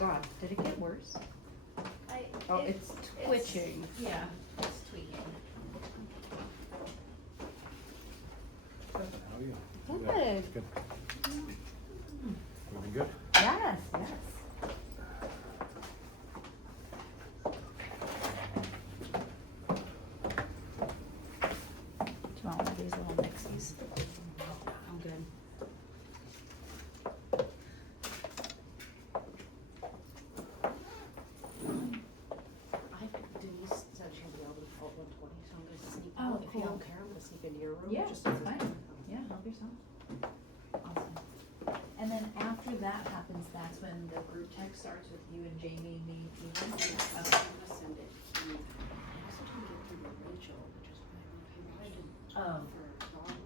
God, did it get worse? Oh, it's twitching. Yeah, it's tweaking. How are you? Good. Good. Moving good? Yes, yes. Do you want one of these little mixies? I'm good. Denise said she'll be able to pull 120, so I'm gonna sneak Oh, out. If you cool. don't care, I'm gonna sneak into your room. Yeah, just that's so- fine. Yeah, help yourself. Awesome. And then after that happens, that's when the group text starts with you and Jamie, me, even. I'm gonna send it to, I also didn't get through to Rachel, which is why I didn't Oh. for Dawn.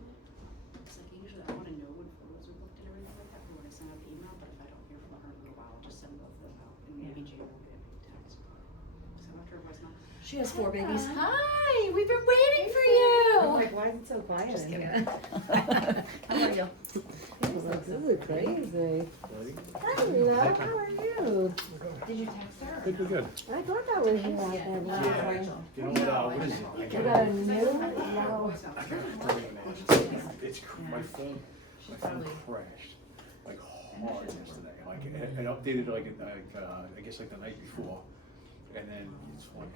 It's like usually I wanna know when photos are booked and everything like that, or when I send out the email, but if I don't hear from her in a little while, I'll just send both of those out, and maybe Jamie will get a text. So I'm not sure what's not. She has 4 babies. Hi, we've been waiting for you. Why is it so quiet? Just in kidding. here? How are you? This is crazy. Ready? Hello, how are you? Did you text her? I think we're good. I thought that was you out there. Yeah. Rachel. You know what is it? You got a new, no, It's, my phone crashed, like hard yesterday, like, I updated like, I guess like the night before, and then it's like,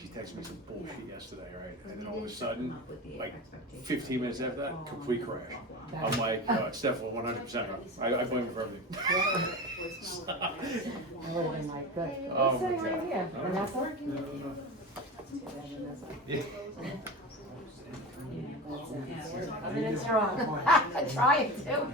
she texted me some bullshit yesterday, right, and then all of a sudden, like, 15 minutes after that, complete crash. I'm like, Steph, 100%, I blame her for everything. that would have been like, good. Oh, It's sitting my right God. here. Oh. Vanessa? Yeah. I mean, it's wrong. Try it too.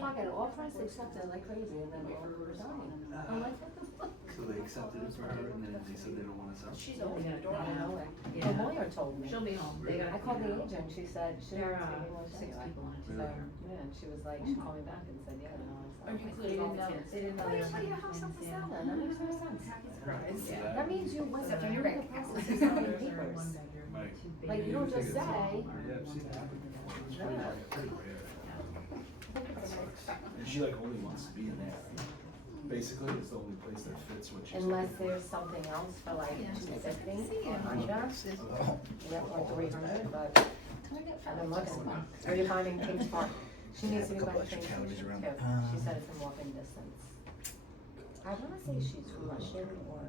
Fucking all friends accepted like crazy and then all resigned. I'm like, what the fuck? So they accepted it for her and then they said they don't wanna sell? She's Out opening the door of now. nowhere. Yeah. The lawyer told me. She'll be home. I called the agent, she said, she There didn't are say anyone 6 anyway. people on it. So, yeah, and she was like, she called me back and said, yeah, no. Are you They including all didn't the know, kids? they didn't know Oh, they yeah. were putting your house up for sale then, that makes no sense. Yeah. That means you went So through your the bank account. process of signing papers. Right. Like, you don't just say, Yeah, I've seen that before. It's pretty rare, pretty rare. And she like only wants to be in there. Basically, it's the only place that fits what she's. unless there's something else for like Yeah. 250 or Oh. under, yeah, or 300, but I've been looking. Are you finding Kings Park? She needs to be by Couple the train extra calories station around too. that. She said it's in walking distance. I wanna say she's Russian or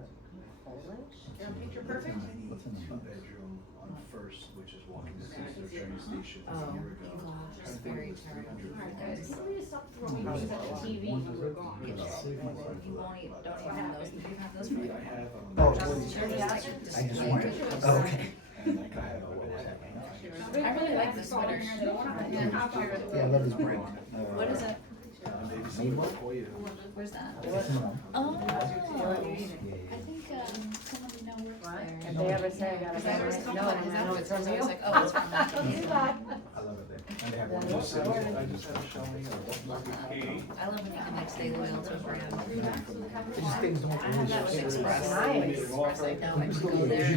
Polish. You're on picture perfect? Two-bedroom on First, which is walking distance to the train station a year ago. I think it was 300. Alright guys, somebody just stopped throwing things at the TV when we were gone. You won't eat, don't even have those, you have those for I you. have, Oh, I just wanted, okay. And like I have, I really like the sweater. yeah, I love this brand. What is it? They just need one for you. Where's that? Oh, I think, someone we know works there. If they ever say I gotta Because I always get talk no, about his I know outfits, it's from so I you. was like, oh, it's from that. I love it there. And they have one just sitting there. I just had a showing of I love when you can like stay loyal to a brand. These things don't I have that with Express. Nice. Express, I know, I can go there.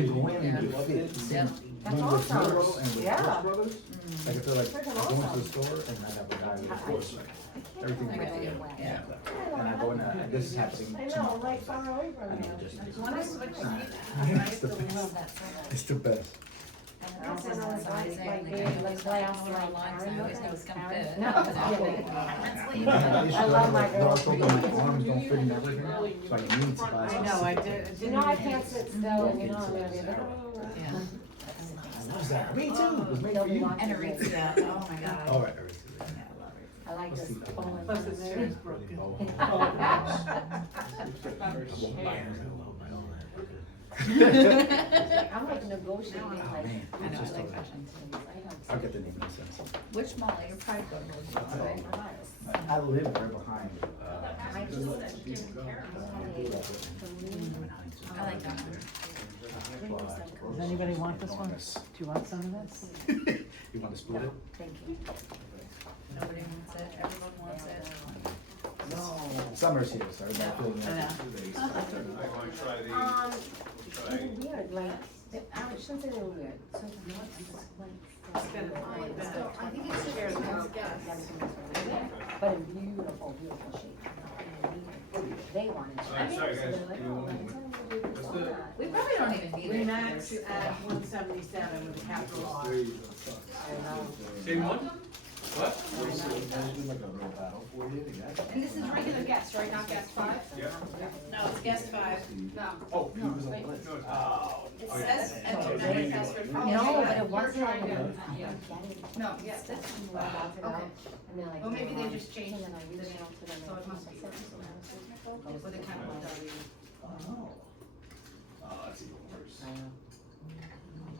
Yep. That's awesome. Yeah. Like if they're like, Freaking I go into awesome. the store and I have a guy with a course, like, everything's I right got you, there. yeah. And I go in, and this is happening I know, tomorrow. like far away from And you. I'll just- One is what you need. It's the I love best. that so much. It's the best. And That's also another the sizing, like like big, I always like like glass, when we're like online, so I always know it's gonna Karen. fit. No, I'm kidding. I love my girls. My arms don't fit in everything, so I need to buy I some. know, I do. You know, I can't sit still, and you know, I'm gonna be like, Yeah. I love that. Me too. It was made for you. And Aretha, oh my god. All right. Yeah, I love Aretha. I like this. Plus it's very broken. I'm like negotiating, Oh, like. man. I know, I like fashion. I'll get the name of this. Which mall? You're probably going to those malls, right? I live right behind. I just I like that one. Does anybody want this one? Do you want some of this? You want to split it? Thank you. Nobody wants it, everyone wants it. Summer's here, so everybody feeling I know. it. They were weird, like, I shouldn't say they were weird, so what's, like. I think it's shared with guests. But it's beautiful. beautiful sheet. They wanted to. Alright, sorry, So guys. they're like, Give me oh, one that's moment. all we do is What's all the- that. We probably don't even need We it. match at 177 with a capital R. I know. Same one? What? There's been like a real battle for you to get. And this is regular guest, right, not guest 5? Yeah. No, it's guest 5. No. Oh, he was on the list. No, it's- Oh. It Oh, says, yeah. and Oh, then yeah. it says for. No, but it wasn't. You're trying to- Yeah. No, yes, And that's, they're like. Well, maybe they "No, just changed and then I the reached name, out to them so and it must I be said, yours. "So now it's just my focus." with a capital W. Oh. That's even worse. I know.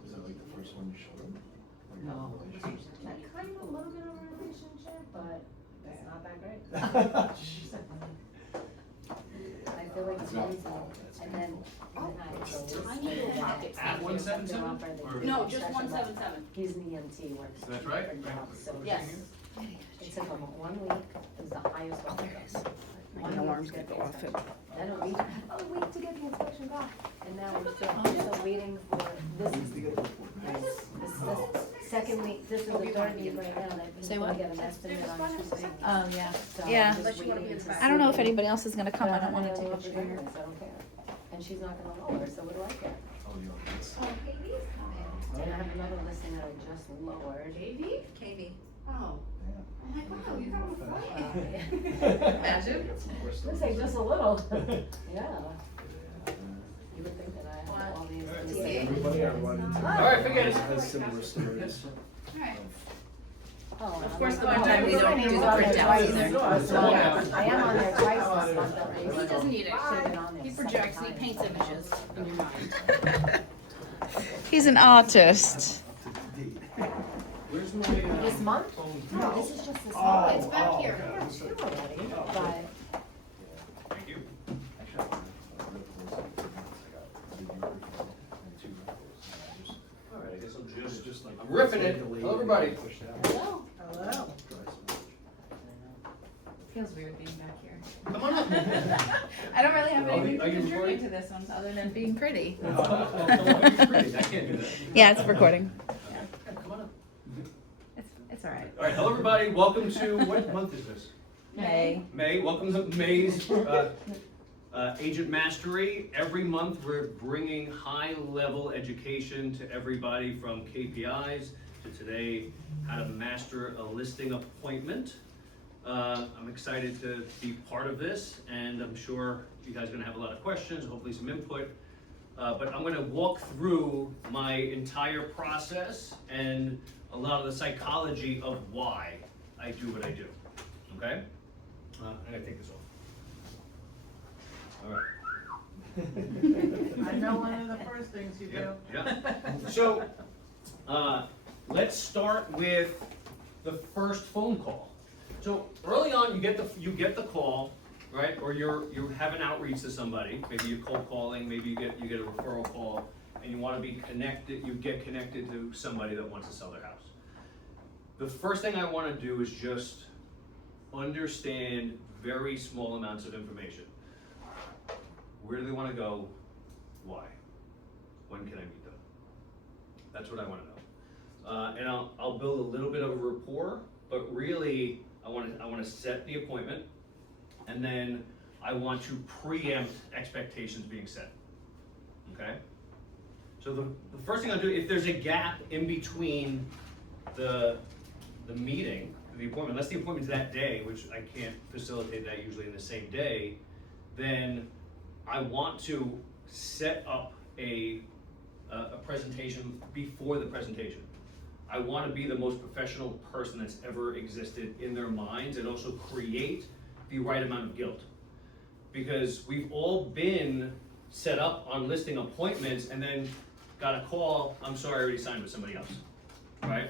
Was that like the first one you showed him? Like, No. relationship? That kind of a little bit of a relationship, but it's not that great. I feel like it's That's easy, not- that's and then, painful. and I It's go, tiny little pockets. At 177? Or- No, just 177. He's an EMT, works. So that's right? different jobs, so Yes. it took him 1 week, it was the highest one. My alarm's gonna go off it. Then a week to get the inspection back, and now we're still waiting for, this is the second week, this is the third week right now, that he's Say gonna what? get an estimate on Tuesday. Oh, yeah. So I'm Yeah. just Unless you wanna be waiting in to the back. I don't know if see. anybody else is gonna come, I don't wanna But take a love the chair. agreements, I don't care, and she's not gonna lower, so what do I care? Oh, yeah, that's- And I have another listing that I just lowered. KV? KV. Oh. yeah. I'm like, wow, you got him a fight. Imagine. Let's say just a little, yeah. You would think that I have all these. Alright. these- Everybody I run into. Alright, forget it. Has similar stories. Alright. Oh, Of course, I'm the on one time we there don't do the twice. printouts either. So, I am on there twice this month at least. He doesn't need it. Should've been on there He seven projects, he times. paints images in your mind. He's an artist. Where's my, This month? phone? No, this is just this Oh, month. It's back here. I have two already, but Thank you. Actually, I read the rules like 2 months. I got the new referral and 2 referrals, and I just. Alright, I guess I'm It was just, just like. I'm ripping it. delayed Hello, everybody. and pushed out. hello. Hello. Dry smash. Feels weird being back here. come on up. I don't really have Are anything you- to are you contribute recording? to this one, other than being pretty. I can't do that. Yeah, it's recording. Come on up. It's alright. Alright, hello everybody, welcome to, what month is this? May. May, welcome to May's Agent Mastery. Every month we're bringing high-level education to everybody from KPIs to today, how to master a listing appointment. I'm excited to be part of this, and I'm sure you guys are gonna have a lot of questions, hopefully some input. But I'm gonna walk through my entire process and a lot of the psychology of why I do what I do, okay? I'm gonna take this off. All right. I know one of the first things you do. Yeah. So, let's start with the first phone call. So early on, you get the call, right? Or you have an outreach to somebody. Maybe you're cold calling. Maybe you get a referral call, and you want to be connected. You get connected to somebody that wants to sell their house. The first thing I want to do is just understand very small amounts of information. Where do they want to go? Why? When can I meet them? That's what I want to know. And I'll build a little bit of a rapport, but really I want to set the appointment, and then I want to preempt expectations being set. Okay? So the first thing I'll do, if there's a gap in between the meeting, the appointment, unless the appointment's that day, which I can't facilitate that usually in the same day, then I want to set up a presentation before the presentation. I want to be the most professional person that's ever existed in their minds, and also create the right amount of guilt. Because we've all been set up on listing appointments and then got a call, I'm sorry, I already signed with somebody else, right?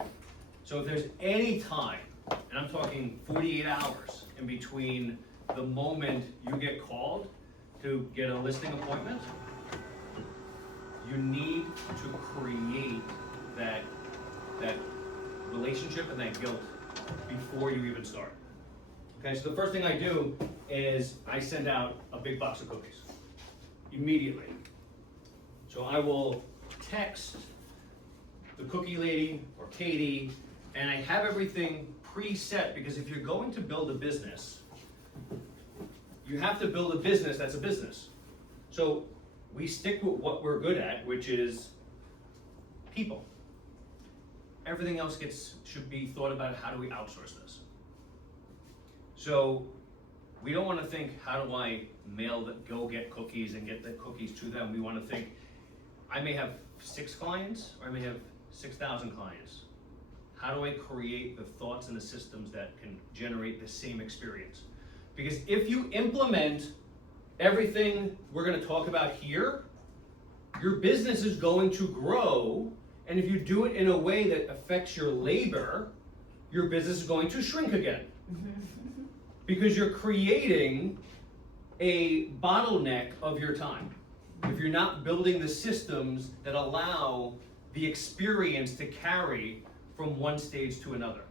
So if there's any time, and I'm talking 48 hours in between the moment you get called to get a listing appointment, you need to create that relationship and that guilt before you even start. Okay, so the first thing I do is I send out a big box of cookies immediately. So I will text the cookie lady or Katie, and I have everything preset, because if you're going to build a business, you have to build a business that's a business. So we stick with what we're good at, which is people. Everything else should be thought about, how do we outsource this? So we don't want to think, how do I go get cookies and get the cookies to them? We want to think, I may have 6 clients, or I may have 6,000 clients. How do I create the thoughts and the systems that can generate the same experience? Because if you implement everything we're going to talk about here, your business is going to grow, and if you do it in a way that affects your labor, your business is going to shrink again. Because you're creating a bottleneck of your time. If you're not building the systems that allow the experience to carry from one stage to another.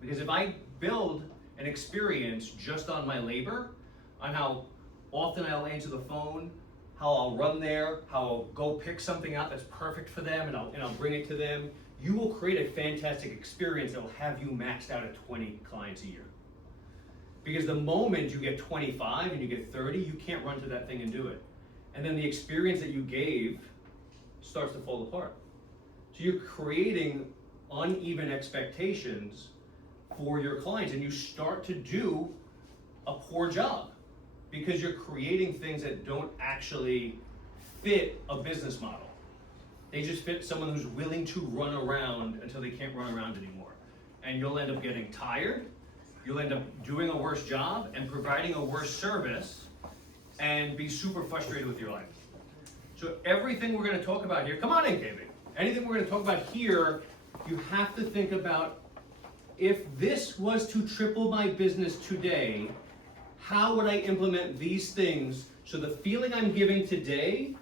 Because if I build an experience just on my labor, on how often I'll answer the phone, how I'll run there, how I'll go pick something out that's perfect for them, and I'll bring it to them, you will create a fantastic experience that will have you maxed out at 20 clients a year. Because the moment you get 25 and you get 30, you can't run to that thing and do it. And then the experience that you gave starts to fall apart. So you're creating uneven expectations for your clients, and you start to do a poor job because you're creating things that don't actually fit a business model. They just fit someone who's willing to run around until they can't run around anymore. And you'll end up getting tired, you'll end up doing a worse job and providing a worse service and be super frustrated with your life. So everything we're going to talk about here, come on in, KB. Anything we're going to talk about here, you have to think about, if this was to triple my business today, how would I implement these things so the feeling I'm giving today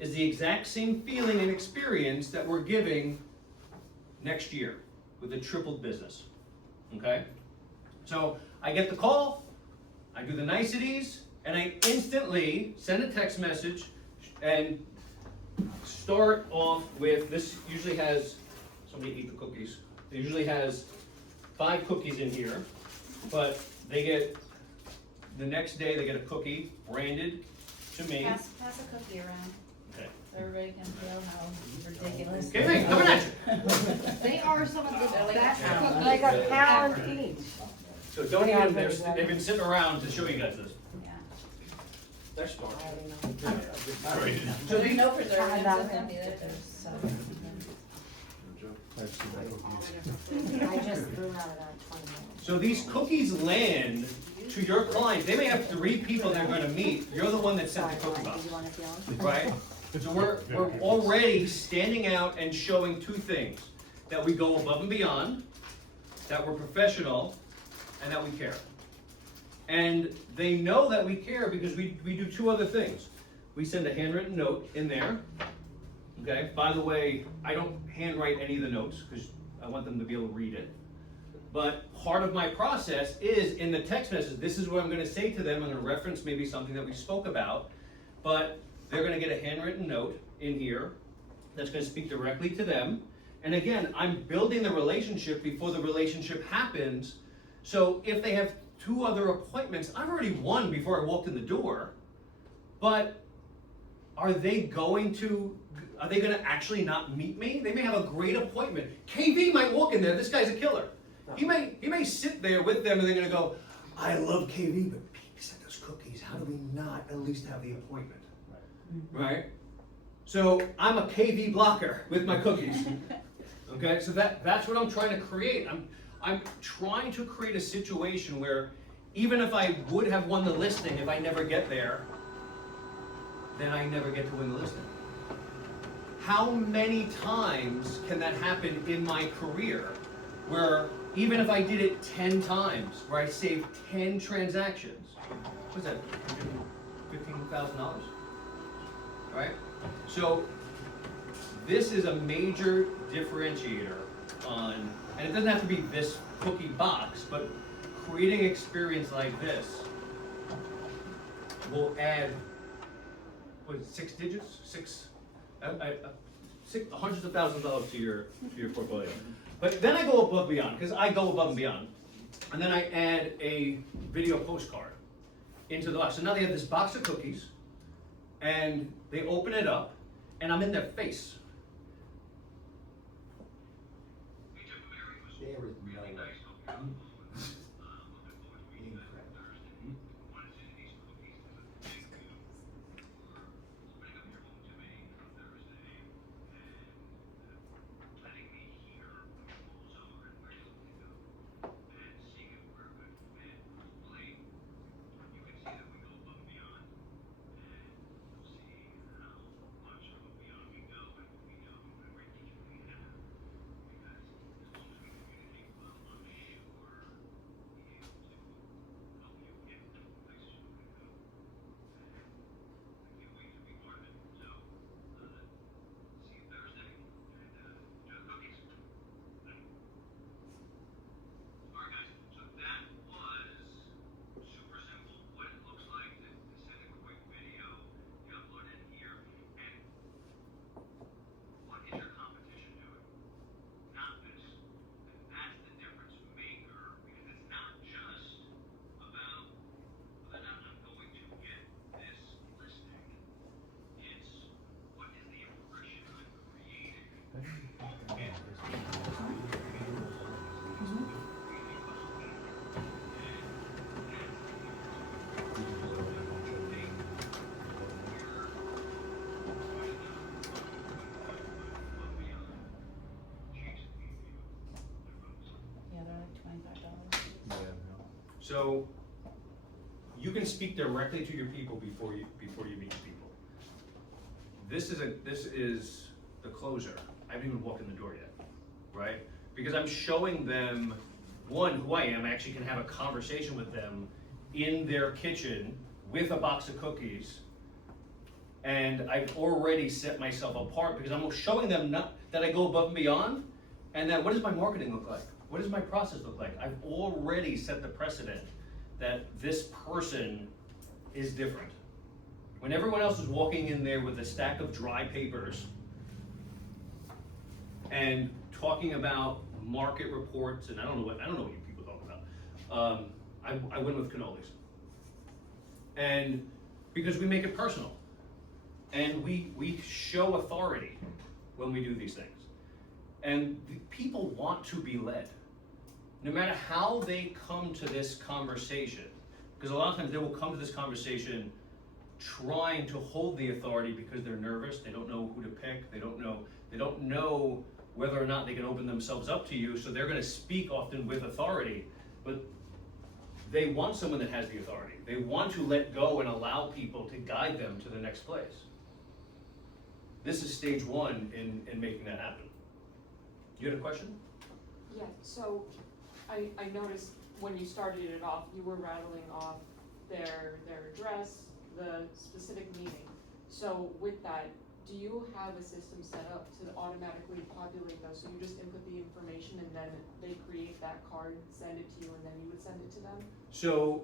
is the exact same feeling and experience that we're giving next year with a tripled business, okay? So I get the call, I do the niceties, and I instantly send a text message and start off with, this usually has, somebody ate the cookies, it usually has 5 cookies in here, but they get, the next day they get a cookie branded to me. Pass a cookie around, Okay. so everybody can feel how ridiculous. Okay, coming at you. They are some of the best cookies. Like a pound each. So don't Yeah, even, very they've been sitting around to show you guys this. Yeah. They're smart. So So there's these, no preservatives in them either, so. I just threw out about 20 minutes. so these cookies land to your clients. They may have 3 people they're gonna meet. You're the one that sent the cookie box, Did you want to feel? right? So we're already standing out and showing 2 things. That we go above and beyond, that we're professional, and that we care. And they know that we care because we do 2 other things. We send a handwritten note in there. Okay, by the way, I don't handwrite any of the notes because I want them to be able to read it. But part of my process is in the text message, this is what I'm gonna say to them. I'm gonna reference maybe something that we spoke about, but they're gonna get a handwritten note in here that's gonna speak directly to them. And again, I'm building the relationship before the relationship happens. So if they have 2 other appointments, I've already won before I walked in the door. But are they going to actually not meet me? They may have a great appointment. KV might walk in there, this guy's a killer. He may sit there with them and they're gonna go, I love KV, but Pete sent us cookies. How do we not at least have the appointment? Right? So I'm a KV blocker with my cookies. Okay, so that's what I'm trying to create. I'm trying to create a situation where even if I would have won the listing, if I never get there, then I never get to win the listing. How many times can that happen in my career where even if I did it 10 times, where I saved 10 transactions, what's that, $15,000? Right? So this is a major differentiator on, and it doesn't have to be this cookie box, but creating an experience like this will add, what is it, 6 digits? Hundreds of thousands of dollars to your portfolio. But then I go above and beyond, because I go above and beyond. And then I add a video postcard into the box. So now they have this box of cookies, and they open it up, and I'm in their face. There is no way. Incredible. Yeah, they're like $25. So you can speak directly to your people before you meet people. This is the closer. I haven't even walked in the door yet, right? Because I'm showing them, one, who I am. I actually can have a conversation with them in their kitchen with a box of cookies. And I've already set myself apart because I'm showing them not that I go above and beyond, and that what does my marketing look like? What does my process look like? I've already set the precedent that this person is different. When everyone else is walking in there with a stack of dry papers and talking about market reports, and I don't know what you people talk about. I win with cannolis. And because we make it personal. And we show authority when we do these things. And the people want to be led. No matter how they come to this conversation, because a lot of times they will come to this conversation trying to hold the authority because they're nervous, they don't know who to pick, they don't know whether or not they can open themselves up to you, so they're gonna speak often with authority, but they want someone that has the authority. They want to let go and allow people to guide them to the next place. This is stage one in making that happen. You had a question? Yeah, so I noticed when you started it off, you were rattling off their address, the specific meeting. So with that, do you have a system set up to automatically populate those? So you just input the information and then they create that card, send it to you, and then you would send it to them? So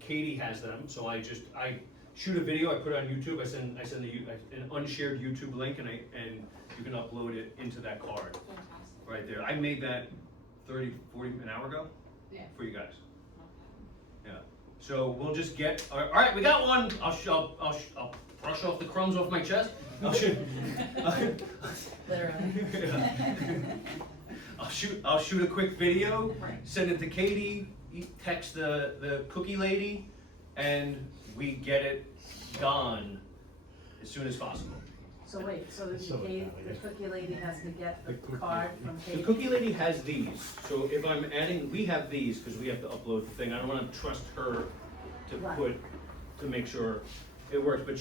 Katie has them. So I shoot a video, I put it on YouTube. I send an unshared YouTube link, and you can upload it into that card Fantastic. right there. I made that 30, 40 an hour ago. Yeah. For you guys. Okay. Yeah. So we'll just get. All right, we got one. I'll brush off the crumbs off my chest. Literally. I'll shoot a quick video. Right. Send it to Katie. Text the cookie lady, and we get it gone as soon as possible. So wait, so the cookie lady has to get the card from The Katie? cookie lady has these, so if I'm adding, we have these, because we have to upload the thing, I don't wanna trust her to Right. to make sure it works, but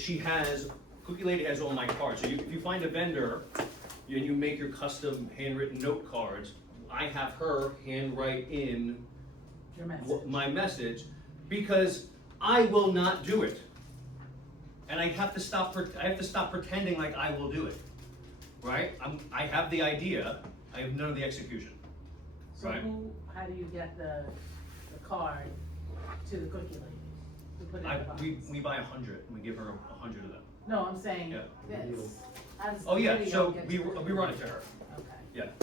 cookie lady has all my cards, so if you find a vendor, and you make your custom handwritten note cards, I have her handwrite in Your message. my message, because I will not do it. And I have to stop pretending like I will do it, right? I have the idea, I have none of the execution. So Right. how do you get the card to the cookie lady to put in the box? We buy 100, and we give her 100 of them. No, I'm saying Yeah. this. How does Oh the yeah, video so get we to the- run it to her, Okay.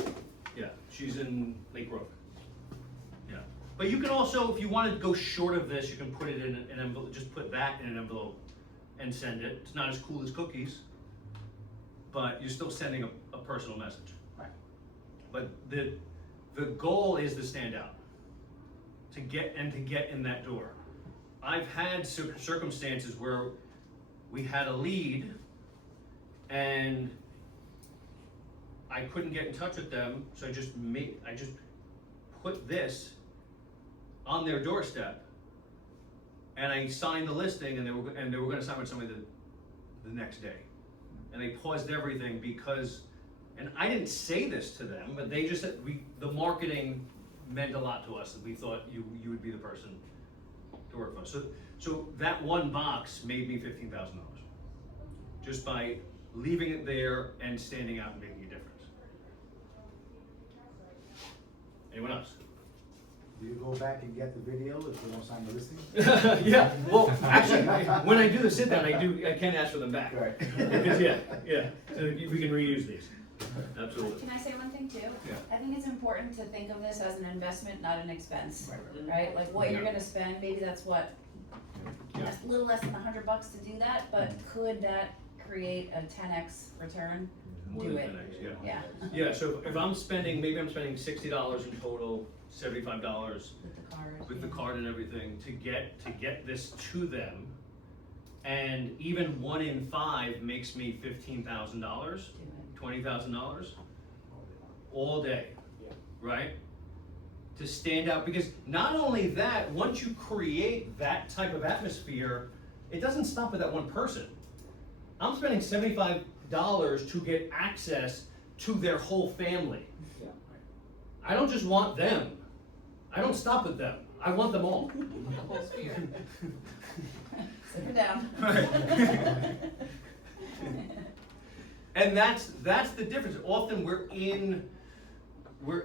yeah, she's in Lake Road. Yeah, But you can also, if you wanted to go short of this, you can put it in an envelope, just put that in an envelope and send it. It's not as cool as cookies, but you're still sending a personal message. Right. But the goal is to stand out, to get in that door. I've had circumstances where we had a lead and I couldn't get in touch with them, so I just put this on their doorstep, and I signed the listing, and they were going to sign with somebody the next day, and they paused everything because, and I didn't say this to them, but they just said the marketing meant a lot to us, that we thought you would be the person to work for. So that one box made me $15,000 just by leaving it there and standing out and making a difference. Anyone else? Do you go back and get the video if they don't sign the listing? Yeah, well, actually, when I do the sit down, I can ask for them back. Right. Because, yeah, so we can reuse these, absolutely. Can I say one thing too? Yeah. I think it's important to think of this as an investment, not an expense, Right. right? Like what you're Yeah. gonna spend, maybe that's what, Yeah. that's a little less than $100 to do that, but could that create a 10x return? More Do than it. 10x, yeah. Yeah. Yeah, so if I'm spending, maybe I'm spending $60 in total, $75 With the card. with the card and everything to get this to them, and even 1 in 5 makes me $15,000, Do it. $20,000 all day, right? To stand out, because not only that, once you create that type of atmosphere, it doesn't stop with that one person. I'm spending $75 to get access to their whole family. I don't just want them. I don't stop with them. I want them all. The whole sphere. Sit her down. And that's the difference. Often we're in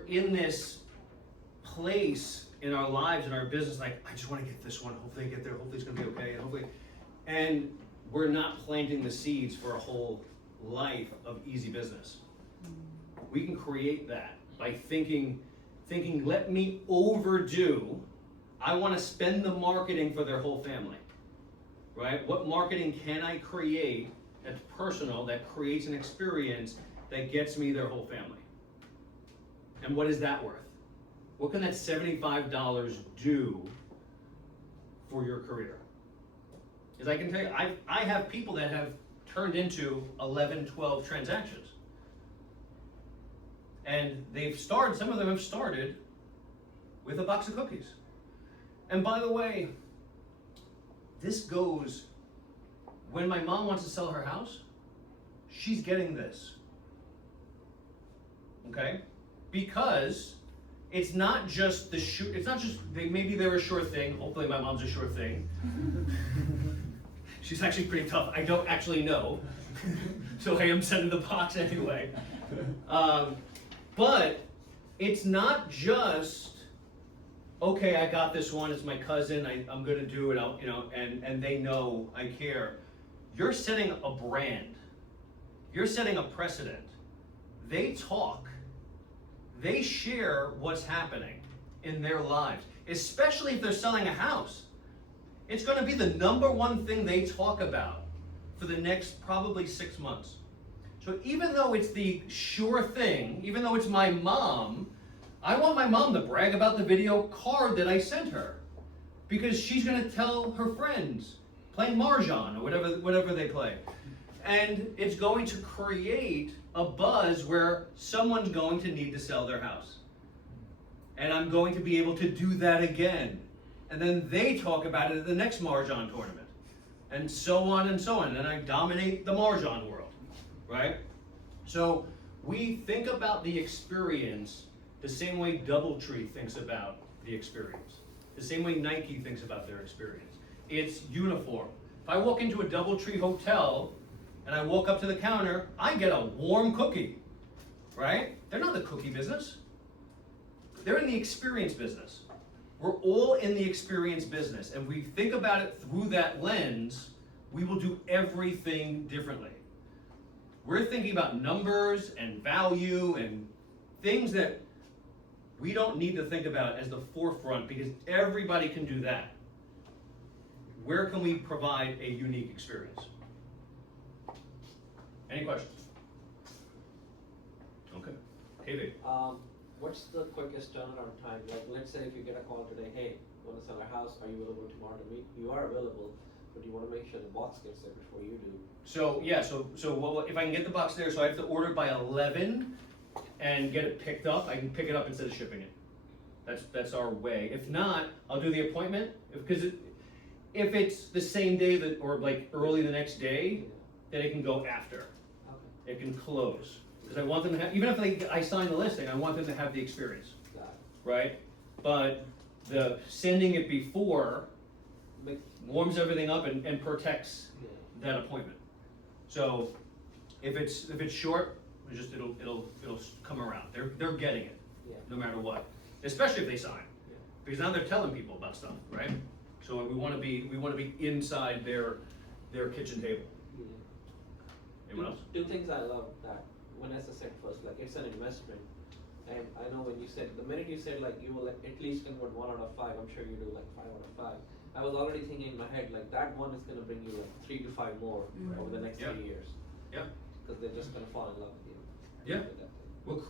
this place in our lives, in our business, like, I just want to get this one. Hopefully I get there. Hopefully it's going to be okay. And we're not planting the seeds for a whole life of easy business. We can create that by thinking, let me overdo. I want to spend the marketing for their whole family, right? What marketing can I create that's personal, that creates an experience that gets me their whole family? And what is that worth? What can that $75 do for your career? Because I can tell you, I have people that have turned into 11, 12 transactions. And some of them have started with a box of cookies. And by the way, this goes, when my mom wants to sell her house, she's getting this. Okay? Because it's not just maybe they're a sure thing. Hopefully my mom's a sure thing. She's actually pretty tough. I don't actually know. So I am sending the box anyway. But it's not just, okay, I got this one, it's my cousin, I'm gonna do it, and they know I care. You're setting a brand. You're setting a precedent. They talk. They share what's happening in their lives, especially if they're selling a house. It's gonna be the #1 thing they talk about for the next probably 6 months. So even though it's the sure thing, even though it's my mom, I want my mom to brag about the video card that I sent her, because she's going to tell her friends playing Mahjong or whatever they play. And it's going to create a buzz where someone's going to need to sell their house. And I'm going to be able to do that again. And then they talk about it at the next Mahjong tournament. And so on and so on. And I dominate the Mahjong world. Right? So we think about the experience the same way DoubleTree thinks about the experience. The same way Nike thinks about their experience. It's uniform. If I walk into a DoubleTree hotel and I walk up to the counter, I get a warm cookie. Right? They're not in the cookie business. They're in the experience business. We're all in the experience business. And we think about it through that lens, we will do everything differently. We're thinking about numbers and value and things that We don't need to think about it as the forefront because everybody can do that. Where can we provide a unique experience? Any questions? Okay. KV. What's the quickest turnaround time? Like, let's say if you get a call today, hey, you wanna sell a house, are you available tomorrow to meet? You are available, but you wanna make sure the box gets there before you do. So yeah, so if I can get the box there, so I have to order by 11 and get it picked up, I can pick it up instead of shipping it. That's our way. If not, I'll do the appointment, because if it's the same day that, or like early the next day, then it can go after. Okay. It can close. Because I want them to have, even if I sign the listing, I want them to have the experience, Got it. right? But the sending it before Make- warms everything up and protects yeah. that appointment. So if it's short, it'll come around. They're getting it, Yeah. no matter what. Especially if they sign, Yeah. because now they're telling people about stuff, right? So we want to be inside their kitchen table. Yeah. Anyone else? Two things I love that Vanessa said first, like it's an investment. And I know when you said, the minute you said like you will at least convert 1 out of 5, I'm sure you do like 5 out of 5. I was already thinking in my head like that one is gonna bring you like 3 to 5 more over the next Yeah. 3 years. Yeah. Because they're just gonna fall in love with you. Yeah. With that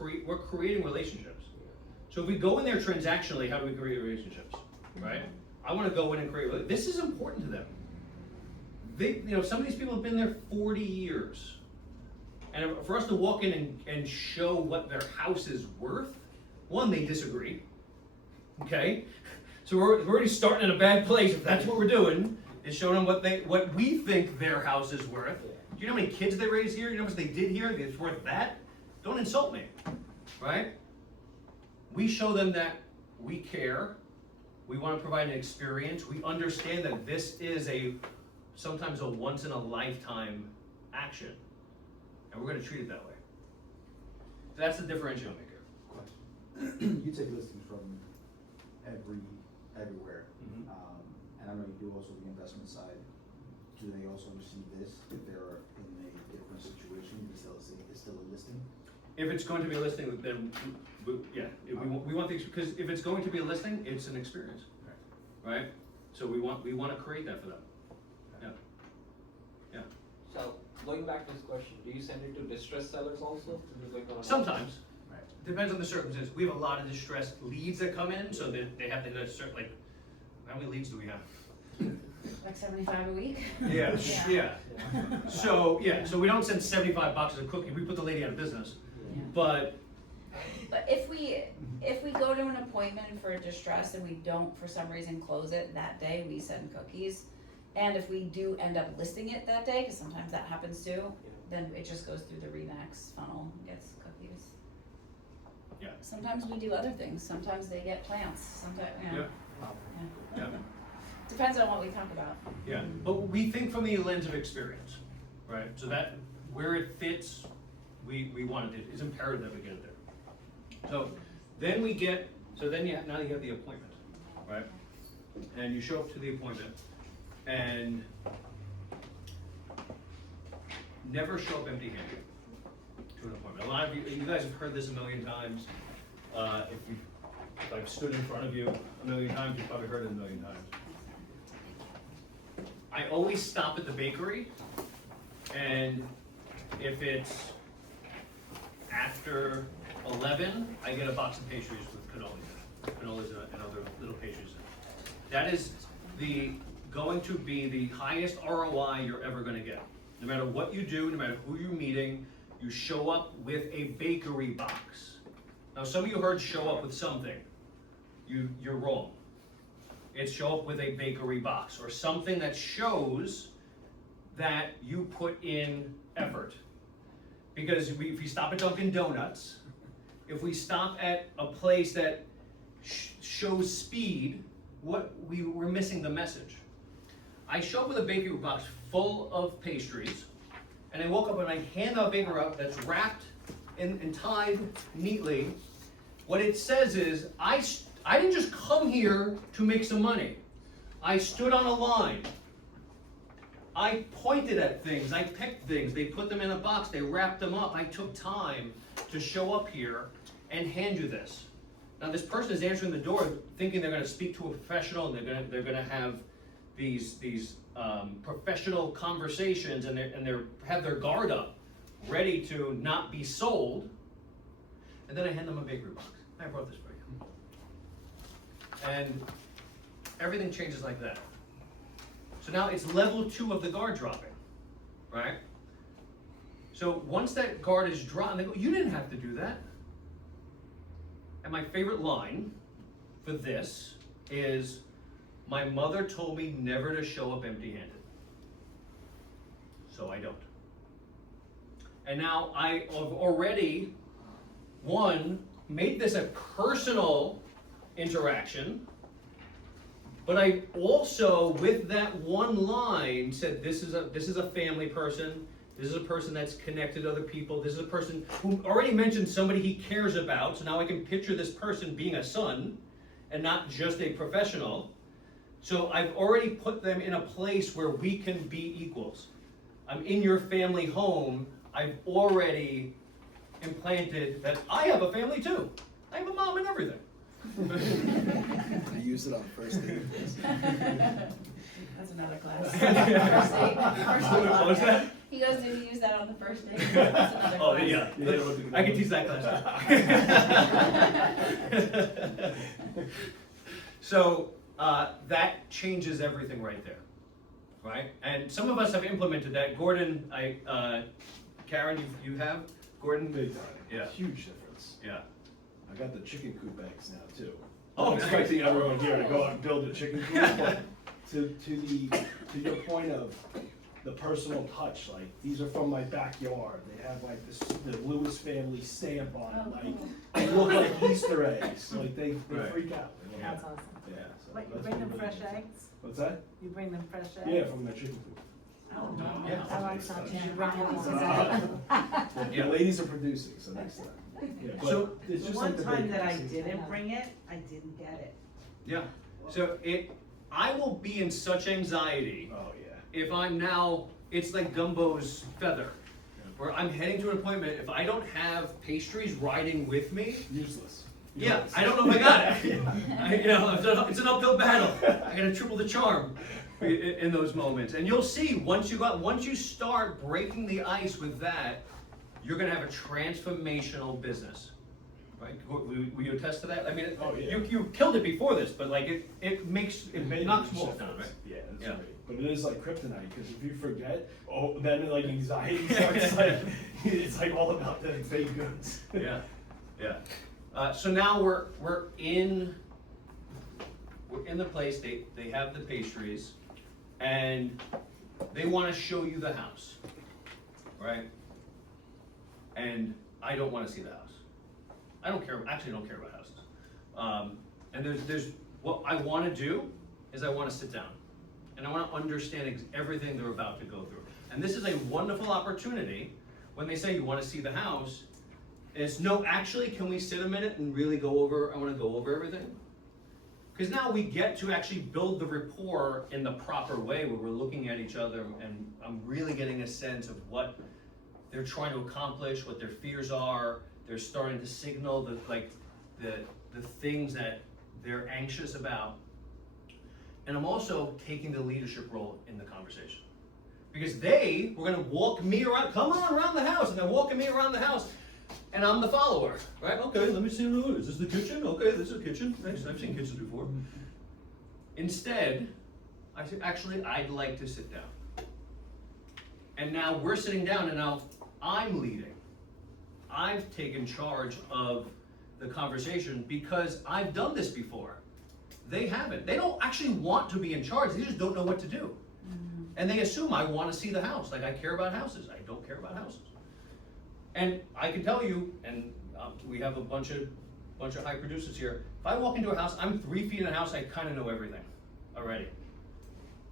thing. We're creating relationships. Yeah. So if we go in there transactionally, how do we create relationships, right? I want to go in and create. This is important to them. Some of these people have been there 40 years, and for us to walk in and show what their house is worth, one, they disagree. Okay, so we're already starting in a bad place if that's what we're doing. Is showing them what we think their house is worth. Yeah. Do you know how many kids they raised here? You know how much they did here? It's worth that. Don't insult me, right? We show them that we care, we want to provide an experience, we understand that this is sometimes a once in a lifetime action, and we're going to treat it that way. That's the differential maker. Question. You take listings from everywhere, Mhm. and I know you do also the investment side. Do they also receive this if they're in a different situation? It's still a listing? If it's going to be a listing, then we want these, because if it's going to be a listing, it's an experience, right? So we want to create that for them. Yeah. So going back to this question, do you send it to distressed sellers also? Sometimes. Right. Depends on the circumstances. We have a lot of distressed leads that come in, so that they have to like, how many leads do we have? Like 75 a week? Yeah. Yeah. So we don't send 75 boxes of cookies. We put the lady out of business. But But if we go to an appointment for a distress and we don't for some reason close it that day, we send cookies. And if we do end up listing it that day, because sometimes that happens too, then it just goes through the Remax funnel and gets cookies. Yeah. Sometimes we do other things. Sometimes they get plants. Sometimes, yeah. Depends on what we talk about. Yeah, but we think from the lens of experience, right? So that where it fits, we want it. It's imperative that we get it there. So then now you have the appointment, right? And you show up to the appointment, and never show up empty-handed to an appointment. A lot of you guys have heard this a million times. If I've stood in front of you a million times, you've probably heard it a million times. I always stop at the bakery, and if it's after 11, I get a box of pastries with cannolis and other little pastries. That is going to be the highest ROI you're ever going to get. No matter what you do, no matter who you're meeting, you show up with a bakery box. Now, some of you heard show up with something. You're wrong. It's show up with a bakery box or something that shows that you put in effort. Because if you stop at Dunkin' Donuts, if we stop at a place that shows speed, we're missing the message. I show up with a bakery box full of pastries, and I woke up and I hand the bakery box that's wrapped and tied neatly. What it says is, I didn't just come here to make some money. I stood on a line. I pointed at things, I picked things, they put them in a box, they wrapped them up. I took time to show up here and hand you this. Now this person is answering the door thinking they're gonna speak to a professional and they're gonna have these professional conversations and they're have their guard up, ready to not be sold. And then I hand them a bakery box. I brought this for you. And everything changes like that. So now it's level 2 of the guard dropping, right? So once that guard is dropped, they go, you didn't have to do that. And my favorite line for this is, my mother told me never to show up empty-handed. So I don't. And now I have already, one, made this a personal interaction, but I also, with that one line, said this is a family person. This is a person that's connected to other people. This is a person who already mentioned somebody he cares about. So now I can picture this person being a son and not just a professional. So I've already put them in a place where we can be equals. I'm in your family home. I've already implanted that I have a family too. I have a mom and everything. I use it on first date. That's another class. First date. What was that? He goes, did you use that on the first date? That's another Oh, class. yeah. I can teach that class too. So that changes everything right there, right? And some of us have implemented that. Gordon, Karen, you have? Gordon? Big time. Yeah. Huge difference. Yeah. I got the chicken coop bags now too. Oh, I'm nice. expecting everyone here to go out and build a chicken coop, but to your point of the personal touch, like these are from my backyard. They have like the Lewis family stamp on it. Like they look like Easter eggs. Like they Right. freak out. They look That's out. awesome. Yeah. So Wait, you that's bring them really fresh interesting. eggs? What's that? You bring them fresh eggs? Yeah, from the chicken coop. Oh, no. Yeah. I like something, you bring them The Yeah. ladies are producing, so next time. Yeah, but So- it's The just one like the time bacon, that I it's the same thing. didn't bring it, I didn't get it. Yeah. So I will be in such anxiety Oh, yeah. if I'm now, it's like Gumbo's feather, where I'm heading to an appointment. If I don't have pastries riding with me, Useless. yeah, Useless. I don't know if I got it. It's an uphill battle. I gotta triple the charm in those moments. And you'll see, once you start breaking the ice with that, you're gonna have a transformational business. Right? Will you attest to that? I mean, Oh, yeah. you killed it before this, but like it made knocks a walls difference. down, right? Yeah, that's Yeah. right. But it is like kryptonite, because if you forget, then like anxiety starts like, it's like all about the baked goods. Yeah, yeah. So now we're in the place, they have the pastries, and they wanna show you the house, right? And I don't wanna see the house. I don't care about houses. And there's what I wanna do is I wanna sit down, and I wanna understand everything they're about to go through. And this is a wonderful opportunity, when they say you wanna see the house, is no, actually, can we sit a minute and really I wanna go over everything? Because now we get to actually build the rapport in the proper way, where we're looking at each other and I'm really getting a sense of what they're trying to accomplish, what their fears are. They're starting to signal the things that they're anxious about. And I'm also taking the leadership role in the conversation. Because they were gonna walk me around, come on around the house, and they're walking me around the house. And I'm the follower, right? Okay, let me see, is this the kitchen? Okay, this is the kitchen. Nice, I've seen kitchens before. Instead, I said, actually, I'd like to sit down. And now we're sitting down, and now I'm leading. I've taken charge of the conversation because I've done this before. They haven't. They don't actually want to be in charge, they just don't know what to do. And they assume I want to see the house, like I care about houses. I don't care about houses. And I can tell you, and we have a bunch of high producers here, if I walk into a house, I'm 3 feet in a house, I kind of know everything already.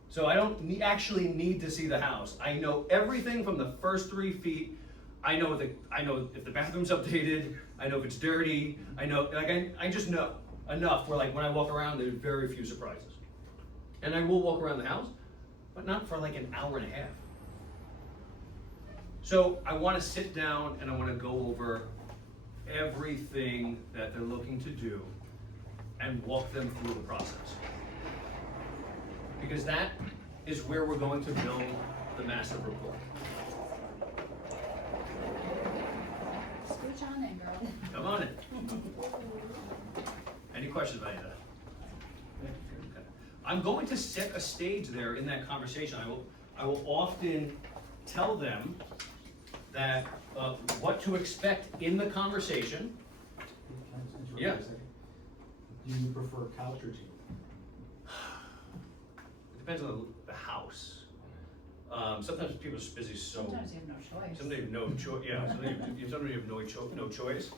So I don't actually need to see the house. I know everything from the first 3 feet. I know if the bathroom's updated, I know if it's dirty, I just know enough where like when I walk around, there's very few surprises. And I will walk around the house, but not for like an hour and a half. So I want to sit down and I want to go over everything that they're looking to do and walk them through the process. Because that is where we're going to build the massive rapport. Scooch on in, girl. Come on in. Any questions about that? Okay. I'm going to set a stage there in that conversation. I will often tell them that what to expect in the conversation. Can I just interrupt Yeah. for a second? Do you prefer couch or table? It depends on the house. Sometimes people are just busy, so Sometimes you have no choice. sometimes you have no choice. Yeah, sometimes you have no choice.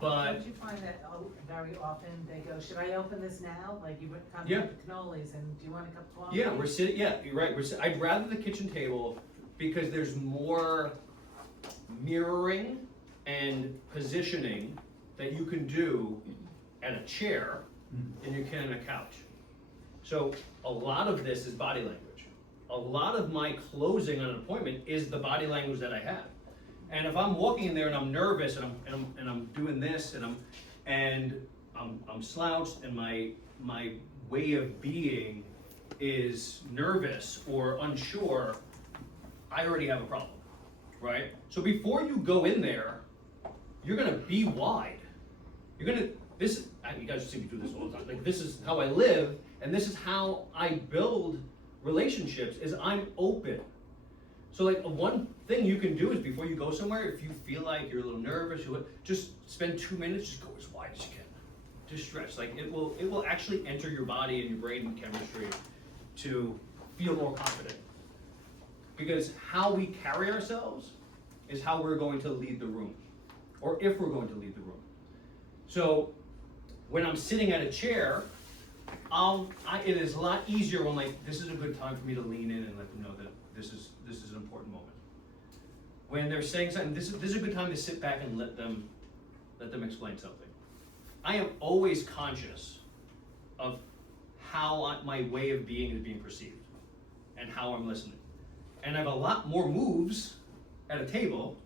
But Don't you find that very often they go, should I open this now? Like you would come Yeah. with the cannolis and do you want a cup of coffee? yeah, we're sitting. Yeah, you're right. I'd rather the kitchen table because there's more mirroring and positioning that you can do at a chair than you can on a couch. So a lot of this is body language. A lot of my closing on an appointment is the body language that I have. And if I'm walking in there and I'm nervous and I'm doing this and I'm slouched and my way of being is nervous or unsure, I already have a problem, right? So before you go in there, you're gonna be wide. You guys see me do this all the time. Like this is how I live, and this is how I build relationships. Is I'm open. So like one thing you can do is before you go somewhere, if you feel like you're a little nervous, just spend 2 minutes, just go as wide as you can. Just stretch. Like it will actually enter your body and your brain and chemistry to feel more confident. Because how we carry ourselves is how we're going to lead the room, or if we're going to lead the room. So when I'm sitting at a chair, it is a lot easier when like this is a good time for me to lean in and let them know that this is an important moment. When they're saying something, this is a good time to sit back and let them explain something. I am always conscious of how my way of being is being perceived and how I'm listening. And I have a lot more moves at a table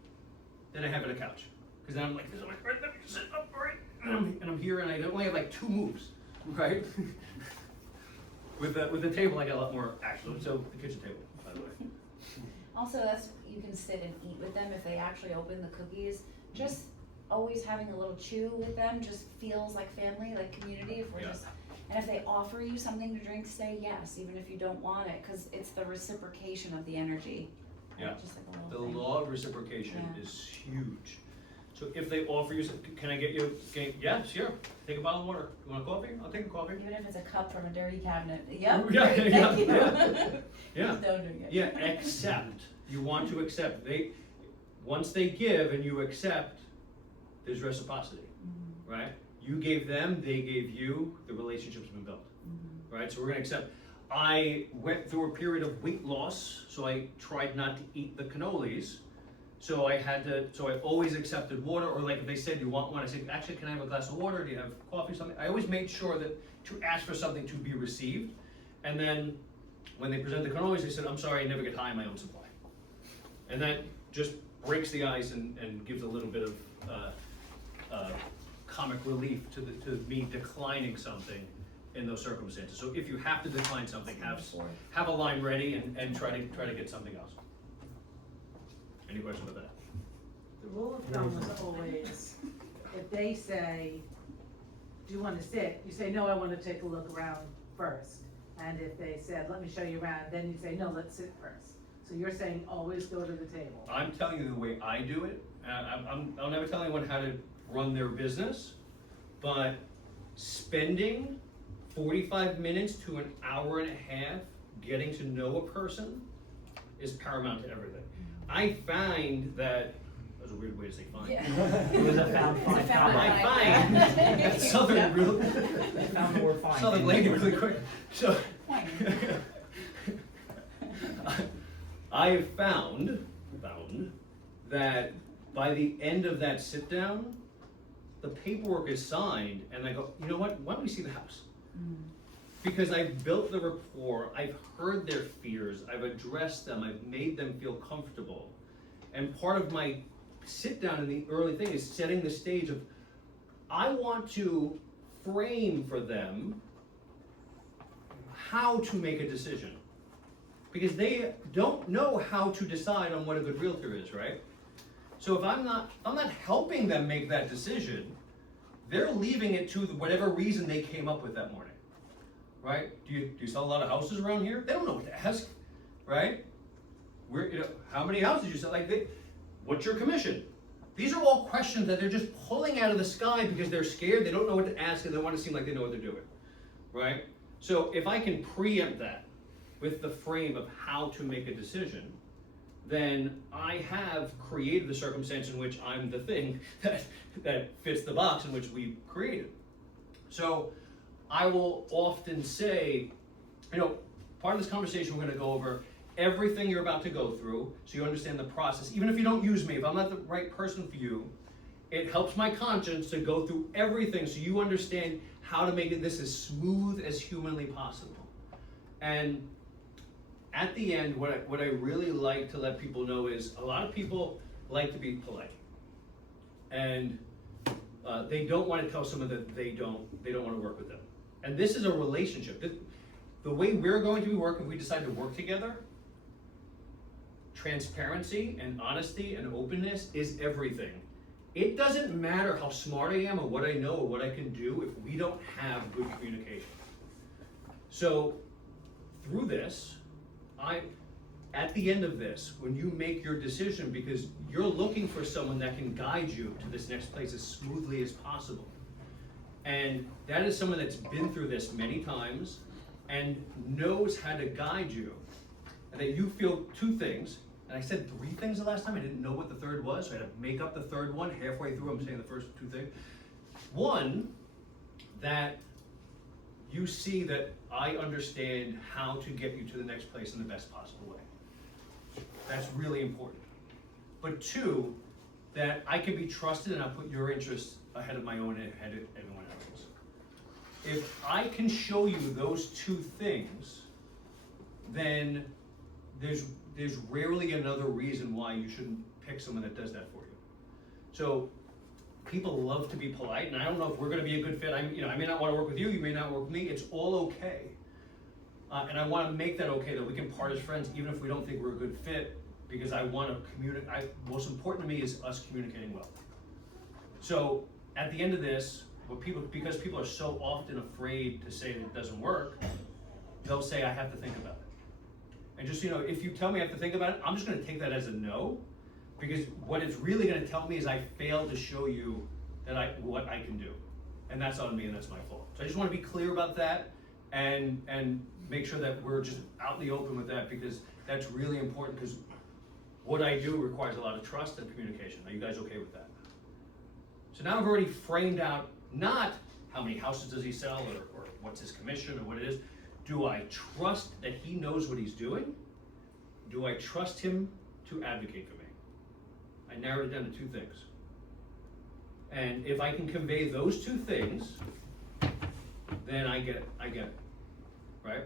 than I have at a couch. Because then I'm like, let me sit up, right? And I'm here and I only have like 2 moves, right? With the table, I got a lot more action. So the kitchen table, by the way. Also, you can sit and eat with them if they actually open the cookies. Just always having a little chew with them just feels like family, like community. And if they offer you something to drink, say yes, even if you don't want it, because it's the reciprocation of the energy. Yeah. Just like a The little thing. law of reciprocation Yeah. is huge. So if they offer you, can I get you? Yeah, sure. Take a bottle of water. You want a coffee? I'll take a coffee. Even if it's a cup from a dirty cabinet. Yep. Yeah, great, yeah, thank you. Yeah. Just don't drink it. Yeah, accept. You want to accept. Once they give and you accept, there's reciprocity, right? You gave them, they gave you, the relationship's been built, right? So we're gonna accept. I went through a period of weight loss, so I tried not to eat the cannolis. So I always accepted water, or like if they said, you want one? I said, actually, can I have a glass of water? Do you have coffee, something? I always made sure that to ask for something to be received. And then when they present the cannolis, they said, I'm sorry, I never get high on my own supply. And that just breaks the ice and gives a little bit of comic relief to me declining something in those circumstances. So if you have to decline something, have a line ready and try to get something else. Any questions about that? The rule of thumb was always, if they say, do you want to sit? You say, no, I want to take a look around first. And if they said, let me show you around, then you say, no, let's sit first. So you're saying always go to the table. I'm telling you the way I do it. I'll never tell anyone how to run their business, but spending 45 minutes to an hour and a half getting to know a person is paramount to everything. I find that was a weird way to say find. Yeah. It was a found It's a find. found I find. find that Southern Yep. real They found the word find. Southern lady really quick. So I have found that by the end of that sit down, the paperwork is signed, and I go, you know what? Why don't we see the house? Because I've built the rapport, I've heard their fears, I've addressed them, I've made them feel comfortable. And part of my sit down in the early thing is setting the stage of I want to frame for them how to make a decision. Because they don't know how to decide on what a good realtor is, right? So if I'm not helping them make that decision, they're leaving it to whatever reason they came up with that morning, right? Do you sell a lot of houses around here? They don't know what to ask, right? How many houses you sell? What's your commission? These are all questions that they're just pulling out of the sky because they're scared, they don't know what to ask, and they want to seem like they know what they're doing, right? So if I can preempt that with the frame of how to make a decision, then I have created the circumstance in which I'm the thing that fits the box in which we created. So I will often say, part of this conversation we're going to go over everything you're about to go through so you understand the process. Even if you don't use me, if I'm not the right person for you, it helps my conscience to go through everything so you understand how to make this as smooth as humanly possible. And at the end, what I really like to let people know is a lot of people like to be polite. And they don't want to tell someone that they don't want to work with them. And this is a relationship. The way we're going to be working, if we decide to work together, transparency and honesty and openness is everything. It doesn't matter how smart I am or what I know or what I can do if we don't have good communication. So through this, at the end of this, when you make your decision, because you're looking for someone that can guide you to this next place as smoothly as possible. And that is someone that's been through this many times and knows how to guide you. And that you feel two things, and I said 3 things the last time, I didn't know what the third was, so I had to make up the third one. Halfway through, I'm saying the first 2 things. One, that you see that I understand how to get you to the next place in the best possible way. That's really important. But 2, that I can be trusted and I'll put your interests ahead of my own and ahead of everyone else's. If I can show you those 2 things, then there's rarely another reason why you shouldn't pick someone that does that for you. So people love to be polite, and I don't know if we're going to be a good fit. I may not want to work with you. You may not work with me. It's all okay, and I want to make that okay, that we can part as friends even if we don't think we're a good fit, because I want to communicate. Most important to me is us communicating well. So at the end of this, because people are so often afraid to say that it doesn't work, they'll say I have to think about it. And just if you tell me I have to think about it, I'm just going to take that as a no. Because what it's really going to tell me is I failed to show you that what I can do. And that's on me and that's my fault. So I just want to be clear about that and make sure that we're just out in the open with that, because that's really important, because what I do requires a lot of trust and communication. Are you guys okay with that? So now I've already framed out not how many houses does he sell or what's his commission or what it is. Do I trust that he knows what he's doing? Do I trust him to advocate for me? I narrowed it down to 2 things. And if I can convey those 2 things, then I get it, right?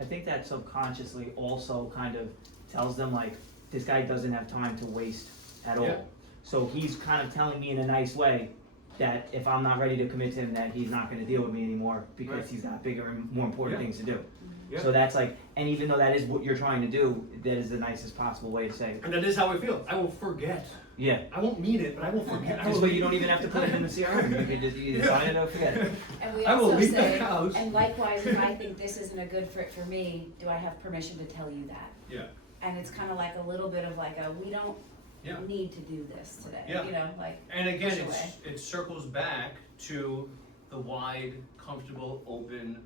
I think that subconsciously also kind of tells them, like, this guy doesn't have time to waste at all. Yeah. So he's kind of telling me in a nice way that if I'm not ready to commit to him, that he's not gonna deal with me anymore because Right. he's got bigger and more important Yeah. things to do. Yeah. So that's like, and even though that is what you're trying to do, that is the nicest possible way to say, And that is how I feel. I will forget. yeah. I won't mean it, but I will forget. This way you don't even have to put it in the CRM, you can just either sign it or forget it. And we I will also leave say, the house. and likewise, if I think this isn't a good fit for me, do I have permission to tell you that? Yeah. And it's kind of like a little bit of like we don't Yeah. need to do this today, Yeah. like. And again, push away. it circles back to the wide, comfortable, open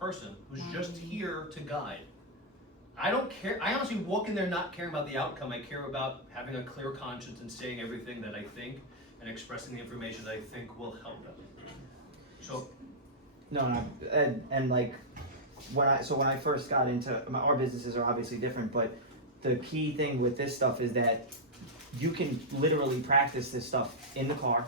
person who's just here to guide. I don't care. I honestly walk in there not caring about the outcome. I care about having a clear conscience and saying everything that I think and expressing the information that I think will help them. So, No, and like, when I first got into, our businesses are obviously different, but the key thing with this stuff is that you can literally practice this stuff in the car,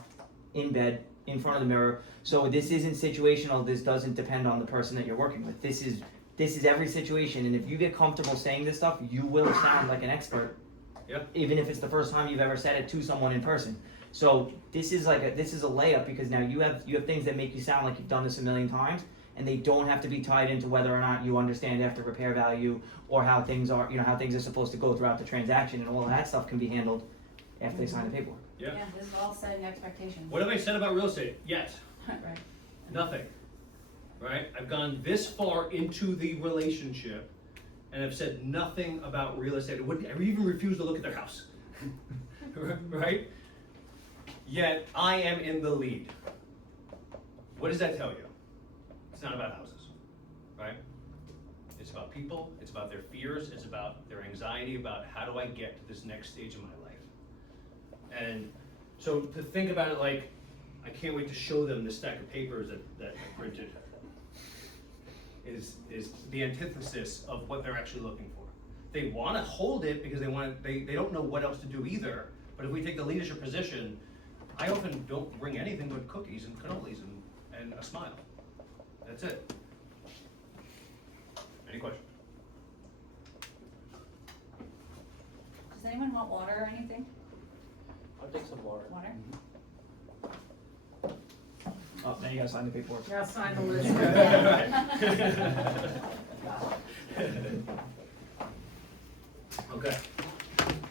in bed, in front of the mirror. So this isn't situational, this doesn't depend on the person that you're working with. This is every situation, and if you get comfortable saying this stuff, you will sound like an expert. Yeah. Even if it's the first time you've ever said it to someone in person. So this is this is a layup because now you have things that make you sound like you've done this a million times, and they don't have to be tied into whether or not you understand after repair value or how things are, how things are supposed to go throughout the transaction, and all of that stuff can be handled after they sign the paperwork. Yeah. Yeah, this is all setting expectations. What have I said about real estate? Yet. Right. Nothing. Right? I've gone this far into the relationship and I've said nothing about real estate. I even refused to look at their house. Right? Yet I am in the lead. What does that tell you? It's not about houses. Right? It's about people, it's about their fears, it's about their anxiety about how do I get to this next stage of my life. And so to think about it like, I can't wait to show them the stack of papers that I printed is the antithesis of what they're actually looking for. They want to hold it because they don't know what else to do either. But if we take the leadership position, I often don't bring anything but cookies and cannolis and a smile. That's it. Any questions? Does anyone want water or anything? I'll take some water. Water? Oh, now you gotta sign the paperwork. Now sign the list. Okay.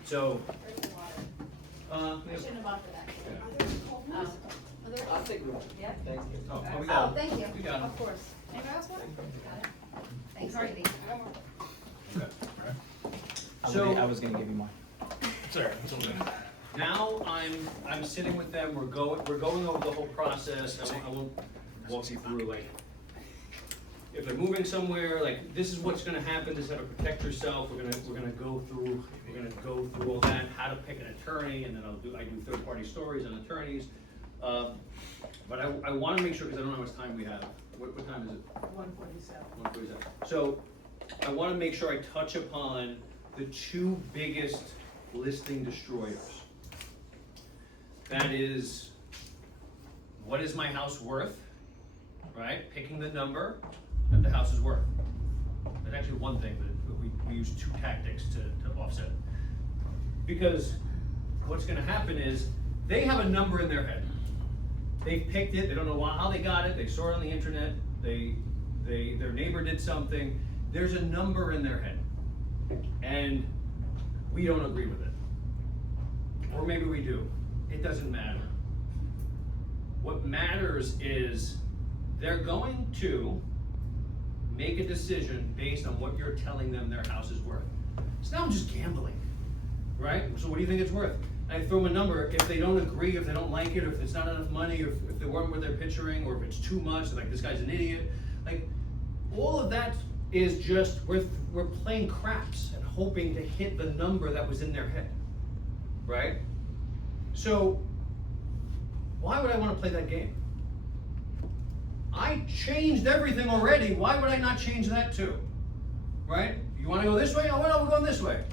So, I shouldn't have offered that. I'll take one. Yeah. Thank you. oh, we Oh, got it. thank you. We got it. Of course. Anybody else want? Got it. Thanks, Katie. So- I was gonna give you mine. Sorry, it's all good. Now I'm sitting with them. We're going over the whole process. I won't walk you through like if they're moving somewhere. Like this is what's going to happen. This is how to protect yourself. We're gonna go through all that. How to pick an attorney, and then I do third-party stories on attorneys. But I want to make sure because I don't know how much time we have. What time is it? 147. 147. So I want to make sure I touch upon the two biggest listing destroyers. That is, what is my house worth, right? Picking the number that the house is worth. That's actually one thing, but we use two tactics to offset it. Because what's gonna happen is, they have a number in their head. They've picked it, they don't know how they got it, they saw it on the internet, their neighbor did something. There's a number in their head. And we don't agree with it. Or maybe we do. It doesn't matter. What matters is they're going to make a decision based on what you're telling them their house is worth. So now I'm just gambling, right? So what do you think it's worth? I throw them a number. If they don't agree, if they don't like it, or if it's not enough money, or if they weren't what they're picturing, or if it's too much, like this guy's an idiot. Like all of that is just we're playing craps and hoping to hit the number that was in their head, right? So, why would I want to play that game? I changed everything already. Why would I not change that too? Right? You want to go this way? Oh, no, we're going this way.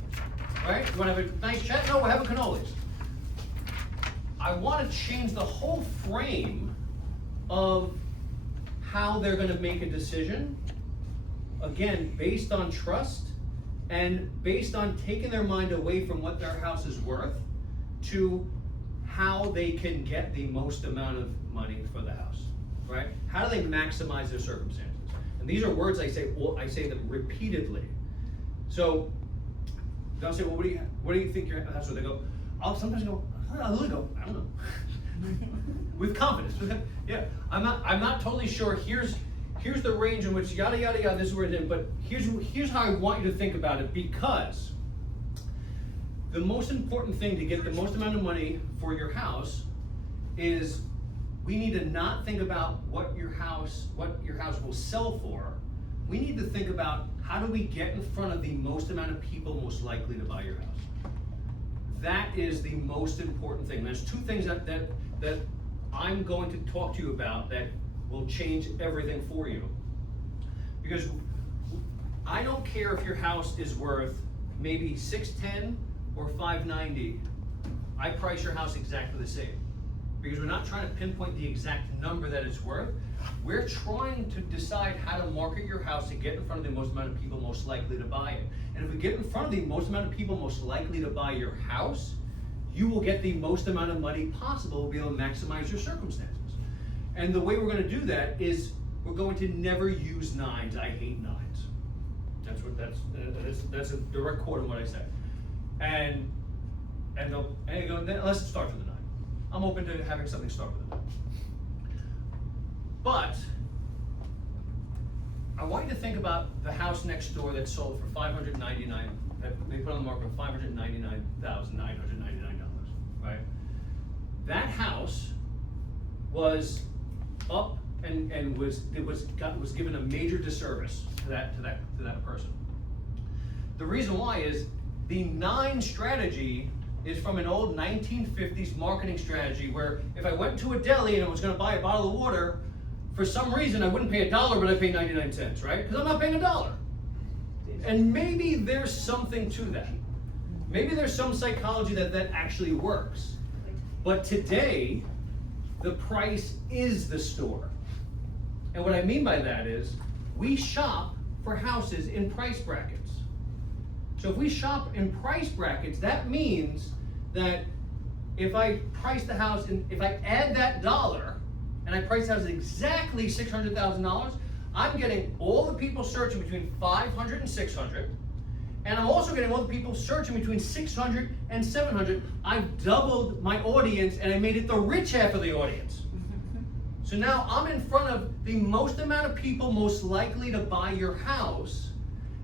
Right? You want to have a nice chat? No, we're having cannolis. I want to change the whole frame of how they're going to make a decision. Again, based on trust and based on taking their mind away from what their house is worth to how they can get the most amount of money for the house, right? How do they maximize their circumstances? And these are words I say them repeatedly. So they'll say, well, what do you think your house is worth? They go, I'll sometimes go, I'll really go, I don't know. With confidence, yeah. I'm not totally sure. Here's the range in which yada yada yada. This is where it's in. But here's how I want you to think about it, because the most important thing to get the most amount of money for your house is we need to not think about what your house will sell for. We need to think about how do we get in front of the most amount of people most likely to buy your house. That is the most important thing. There's two things that I'm going to talk to you about that will change everything for you. Because I don't care if your house is worth maybe $610 or $590. I price your house exactly the same. Because we're not trying to pinpoint the exact number that it's worth. We're trying to decide how to market your house to get in front of the most amount of people most likely to buy it. And if we get in front of the most amount of people most likely to buy your house, you will get the most amount of money possible, we'll be able to maximize your circumstances. And the way we're gonna do that is we're going to never use nines. I hate nines. That's a direct quote on what I say. And you go, let's start with a 9. I'm open to having something start with a 9. But I want you to think about the house next door that sold for $599. They put on the market for $599,999, right? That house was up and was given a major disservice to that person. The reason why is the 9 strategy is from an old 1950s marketing strategy where if I went to a deli and I was going to buy a bottle of water, for some reason I wouldn't pay $1, but I'd pay 99 cents, right? Because I'm not paying $1. And maybe there's something to that. Maybe there's some psychology that actually works. But today, the price is the store. And what I mean by that is, we shop for houses in price brackets. So if we shop in price brackets, that means that if I price the house, and if I add that $1, and I price the house at exactly $600,000, I'm getting all the people searching between 500 and 600, and I'm also getting all the people searching between 600 and 700. I've doubled my audience, and I made it the rich half of the audience. So now I'm in front of the most amount of people most likely to buy your house,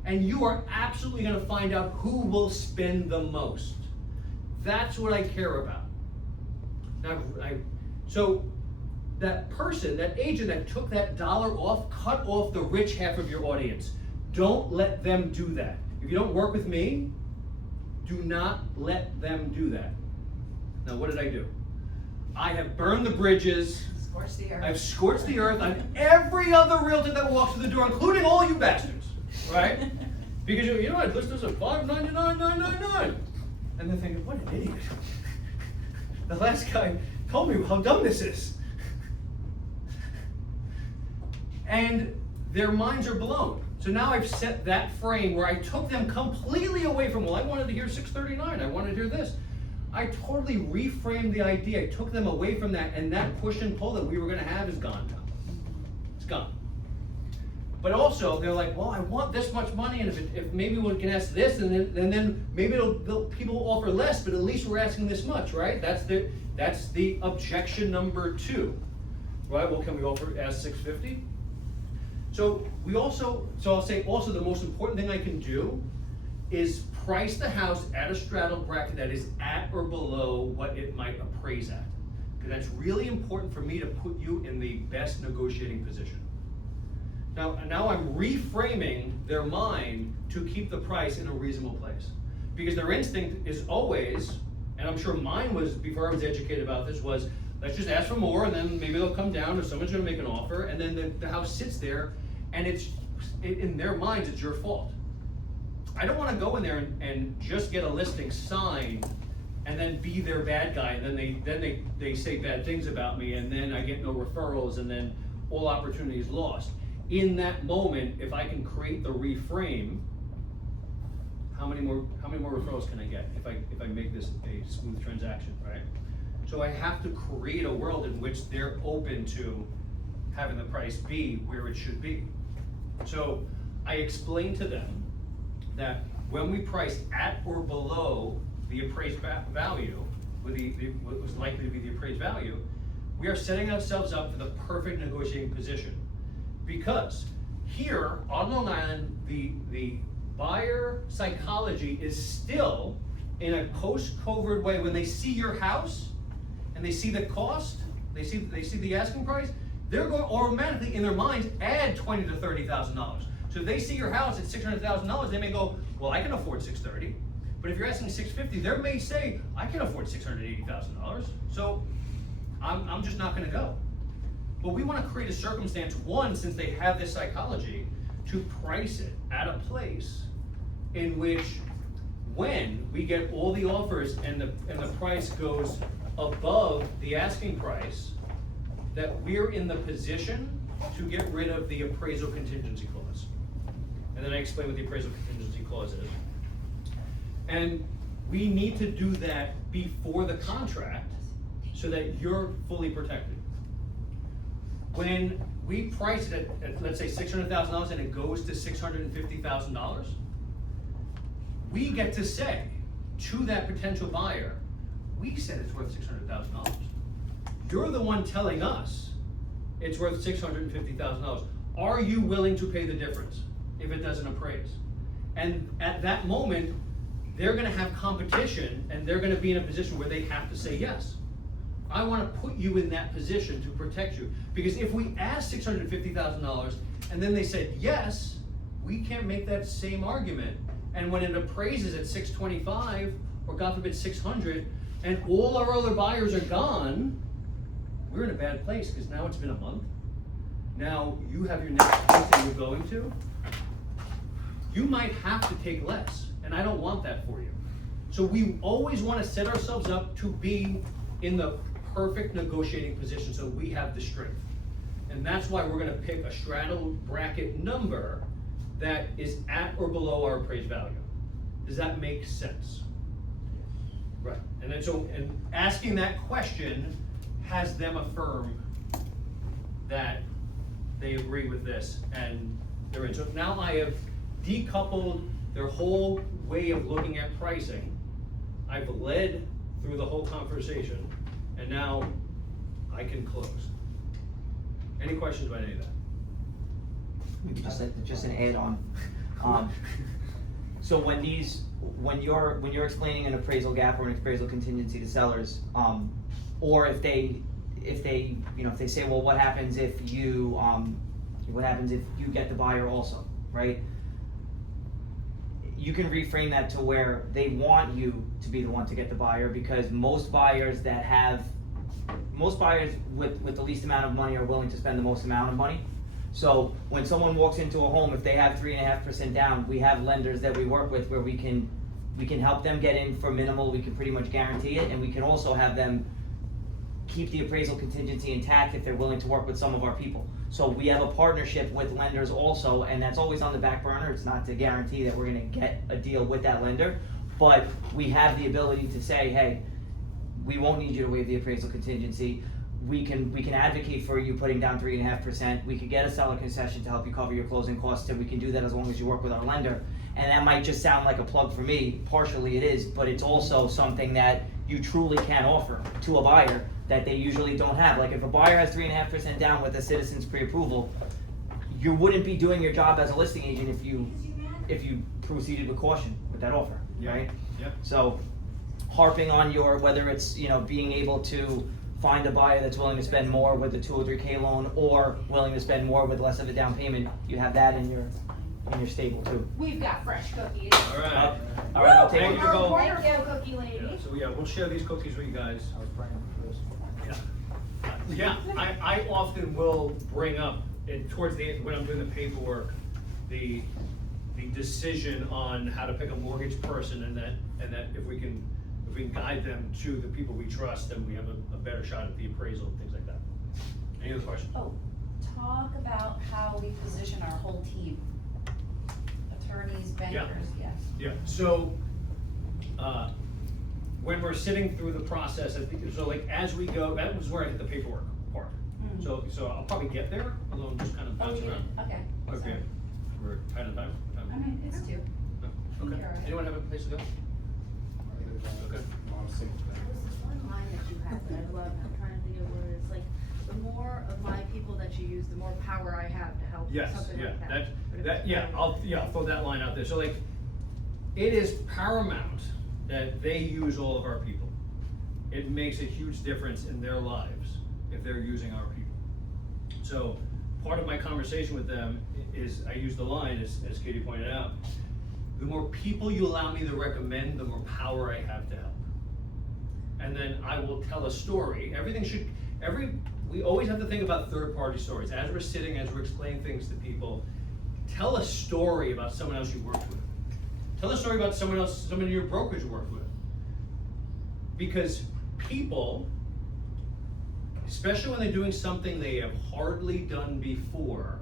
and you are absolutely going to find out who will spend the most. That's what I care about. Now, so that person, that agent that took that $1 off, cut off the rich half of your audience. Don't let them do that. If you don't work with me, do not let them do that. Now, what did I do? I have burned the bridges. Scorched the earth. I've scorched the earth on every other realtor that walks through the door, including all you bastards, right? Because you know, I'd list this at $599,999. And they're thinking, what an idiot. The last guy told me how dumb this is. And their minds are blown. So now I've set that frame where I took them completely away from, well, I wanted to hear 639, I wanted to hear this. I totally reframed the idea. I took them away from that, and that push and pull that we were gonna have is gone now. It's gone. But also, they're like, well, I want this much money, and if maybe we can ask this, and then maybe people will offer less, but at least we're asking this much, right? That's the objection number 2, right? Well, can we ask 650? So I'll say also the most important thing I can do is price the house at a straddle bracket that is at or below what it might appraise at. Because that's really important for me to put you in the best negotiating position. Now I'm reframing their mind to keep the price in a reasonable place. Because their instinct is always, and I'm sure mine was before I was educated about this, was let's just ask for more and then maybe they'll come down or someone's gonna make an offer, and then the house sits there and in their minds it's your fault. I don't wanna go in there and just get a listing signed and then be their bad guy, and then they say bad things about me, and then I get no referrals, and then all opportunity is lost. In that moment, if I can create the reframe, how many more referrals can I get if I make this a smooth transaction, right? So I have to create a world in which they're open to having the price be where it should be. So I explained to them that when we price at or below the appraised value, with what was likely to be the appraised value, we are setting ourselves up for the perfect negotiating position. Because here on Long Island, the buyer psychology is still in a post-COVID way. When they see your house and they see the cost, they see the asking price, they're going to automatically in their minds add $20,000 to $30,000. So if they see your house at $600,000, they may go, well, I can afford $630,000. But if you're asking $650,000, they may say, I can afford $680,000. So I'm just not going to go. But we want to create a circumstance, one, since they have this psychology, to price it at a place in which when we get all the offers and the price goes above the asking price, that we're in the position to get rid of the appraisal contingency clause. And then I explain what the appraisal contingency clause is. And we need to do that before the contract so that you're fully protected. When we price it at let's say $600,000 and it goes to $650,000, we get to say to that potential buyer, we said it's worth $600,000. You're the one telling us it's worth $650,000. Are you willing to pay the difference if it doesn't appraise? And at that moment, they're gonna have competition and they're gonna be in a position where they have to say yes. I wanna put you in that position to protect you. Because if we ask $650,000 and then they said yes, we can't make that same argument. And when it appraises at 625, or God forbid 600, and all our other buyers are gone, we're in a bad place, because now it's been a month. Now you have your next place that you're going to. You might have to take less, and I don't want that for you. So we always want to set ourselves up to be in the perfect negotiating position so we have the strength. And that's why we're gonna pick a straddle bracket number that is at or below our appraised value. Does that make sense? Right, and then and asking that question has them affirm that they agree with this and they're in. So now I have decoupled their whole way of looking at pricing. I've led through the whole conversation, and now I can close. Any questions about any of that? Maybe just an add-on. So when you're explaining an appraisal gap or an appraisal contingency to sellers, or if they say, well, what happens if you get the buyer also, right? You can reframe that to where they want you to be the one to get the buyer, because most buyers with the least amount of money are willing to spend the most amount of money. So when someone walks into a home, if they have 3.5% down, we have lenders that we work with where we can help them get in for minimal. We can pretty much guarantee it, and we can also have them keep the appraisal contingency intact if they're willing to work with some of our people. So we have a partnership with lenders also, and that's always on the back burner. It's not to guarantee that we're gonna get a deal with that lender, but we have the ability to say, hey, we won't need you to waive the appraisal contingency. We can advocate for you putting down 3.5%. We could get a seller concession to help you cover your closing costs, and we can do that as long as you work with our lender. And that might just sound like a plug for me. Partially it is, but it's also something that you truly can offer to a buyer that they usually don't have. Like if a buyer has 3.5% down with a citizen's pre-approval, you wouldn't be doing your job as a listing agent if you proceeded with caution with that offer, right? Yeah. So harping on whether it's being able to find a buyer that's willing to spend more with a 2 or 3K loan, or willing to spend more with less of a down payment, you have that in your stable too. We've got fresh cookies. All right. All right, I'll take Thank it. you, Nicole. Wonderful cookie lady. Yeah, so yeah, we'll share these cookies with you guys. I was praying for this. Yeah, I often will bring up, towards the end, when I'm doing the paperwork, the decision on how to pick a mortgage person, and that if we can guide them to the people we trust, then we have a better shot at the appraisal and things like that. Any other questions? Oh, talk about how we position our whole team. Attorneys, bankers, yes. Yeah, so, when we're sitting through the process, so like as we go, that was where I hit the paperwork part. So I'll probably get there, although I'm just kind of bouncing around. Okay. Okay, we're tight on time? I mean, it's 2. Okay, You're right. anyone have a place to go? Okay. There's one line that you have that I love, and I'm trying to think of where it's like, the more of my people that you use, the more power I have to help, Yes, something yeah, like that. I'll throw that line out there. So like, it is paramount that they use all of our people. It makes a huge difference in their lives if they're using our people. So part of my conversation with them is, I use the line, as Katie pointed out, the more people you allow me to recommend, the more power I have to help. And then I will tell a story. We always have to think about third-party stories. As we're sitting, as we're explaining things to people, tell a story about someone else you worked with. Tell a story about someone in your brokerage you worked with. Because people, especially when they're doing something they have hardly done before,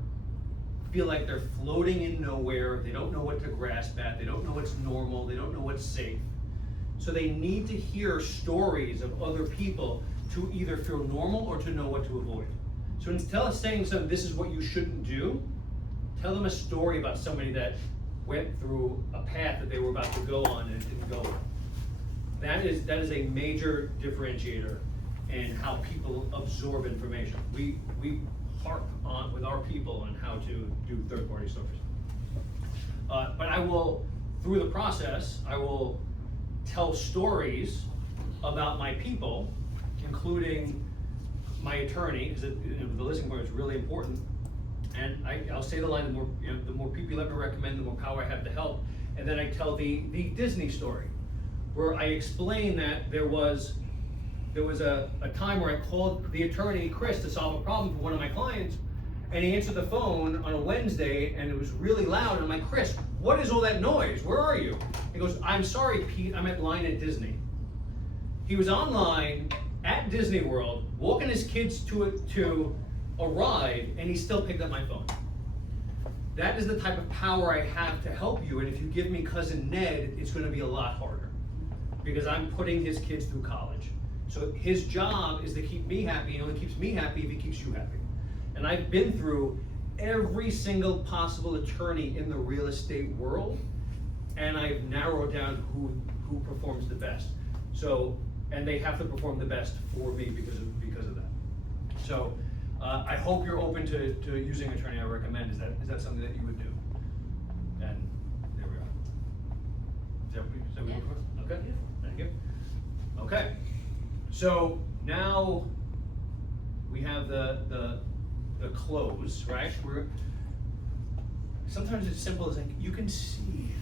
feel like they're floating in nowhere. They don't know what to grasp at. They don't know what's normal. They don't know what's safe. So they need to hear stories of other people to either feel normal or to know what to avoid. So instead of saying something, this is what you shouldn't do, tell them a story about somebody that went through a path that they were about to go on and it didn't go well. That is a major differentiator in how people absorb information. We harp on with our people on how to do third-party stories. But I will, through the process, I will tell stories about my people, including my attorney, because the listening part is really important. And I'll say the line, the more people you let me recommend, the more power I have to help. And then I tell the Disney story, where I explain that there was a time where I called the attorney, Chris, to solve a problem for one of my clients, and he answered the phone on a Wednesday, and it was really loud, and I'm like, Chris, what is all that noise? Where are you? He goes, I'm sorry, Pete, I'm at line at Disney. He was online at Disney World, walking his kids to a ride, and he still picked up my phone. That is the type of power I have to help you, and if you give me cousin Ned, it's gonna be a lot harder, because I'm putting his kids through college. So his job is to keep me happy, and it only keeps me happy if he keeps you happy. And I've been through every single possible attorney in the real estate world, and I've narrowed down who performs the best. So, and they have to perform the best for me because of that. So, I hope you're open to using an attorney I recommend. Is that something that you would do? And there we are. Is that what we do? Okay, thank you. Okay, so now we have the close, right? Sometimes it's simple as like, you can see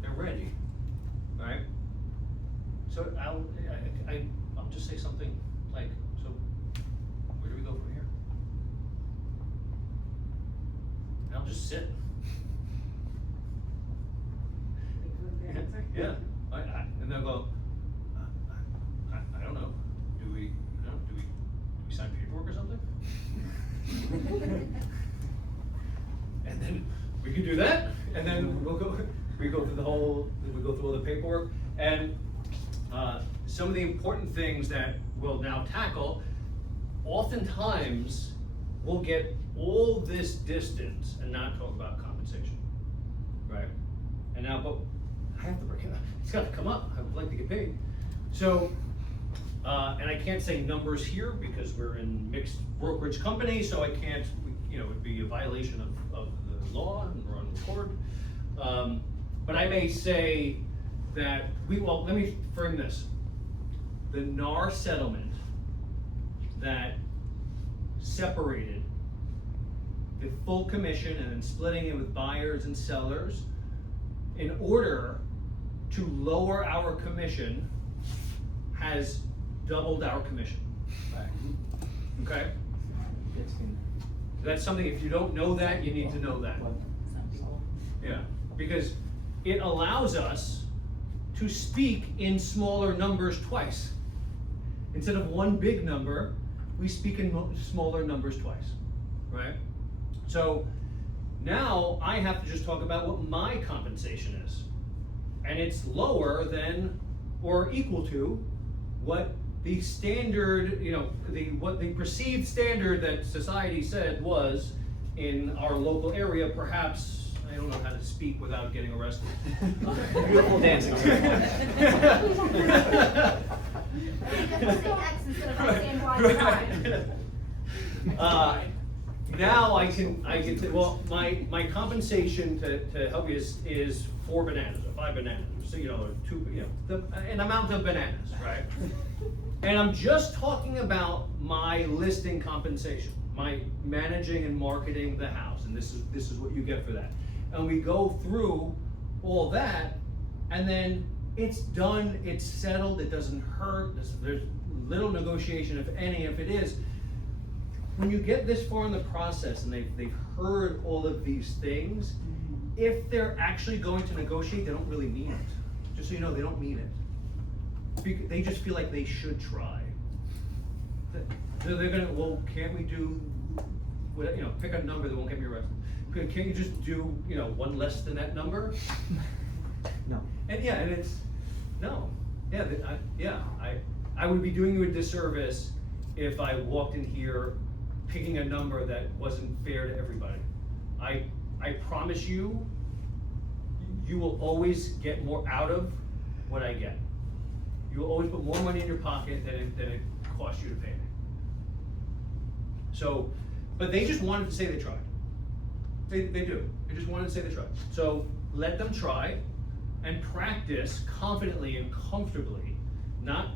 they're ready, right? So I'll just say something like, so where do we go from here? And I'll just sit. Yeah, and they'll go, I don't know, do we sign paperwork or something? And then we can do that, and then we go through all the paperwork, and some of the important things that we'll now tackle, oftentimes we'll get all this distance and not talk about compensation, right? And now, but I have to bring it up. It's got to come up. I would like to get paid. So, and I can't say numbers here because we're in mixed brokerage company, so I can't, it would be a violation of the law, and we're on record. But I may say that let me frame this. The NAR settlement that separated the full commission and then splitting it with buyers and sellers in order to lower our commission has doubled our commission. Okay? That's something, if you don't know that, you need to know that. Yeah, because it allows us to speak in smaller numbers twice. Instead of one big number, we speak in smaller numbers twice, right? So now I have to just talk about what my compensation is. And it's lower than or equal to what the standard, what the perceived standard that society said was in our local area. Perhaps, I don't know how to speak without getting arrested. Beautiful dancing. Now I can say, well, my compensation to help you is 4 bananas or 5 bananas, so or 2, an amount of bananas, right? And I'm just talking about my listing compensation, my managing and marketing the house, and this is what you get for that. And we go through all that, and then it's done, it's settled, it doesn't hurt, there's little negotiation, if any. If it is, when you get this far in the process and they've heard all of these things, if they're actually going to negotiate, they don't really mean it. Just so you know, they don't mean it. They just feel like they should try. They're gonna, well, can't we do, pick a number that won't get me arrested. Can't you just do, one less than that number? No. And yeah, and it's, no. I would be doing you a disservice if I walked in here picking a number that wasn't fair to everybody. I promise you, you will always get more out of what I get. You will always put more money in your pocket than it costs you to pay me. So, but they just wanted to say they tried. They do. They just wanted to say they tried. So let them try and practice confidently and comfortably, not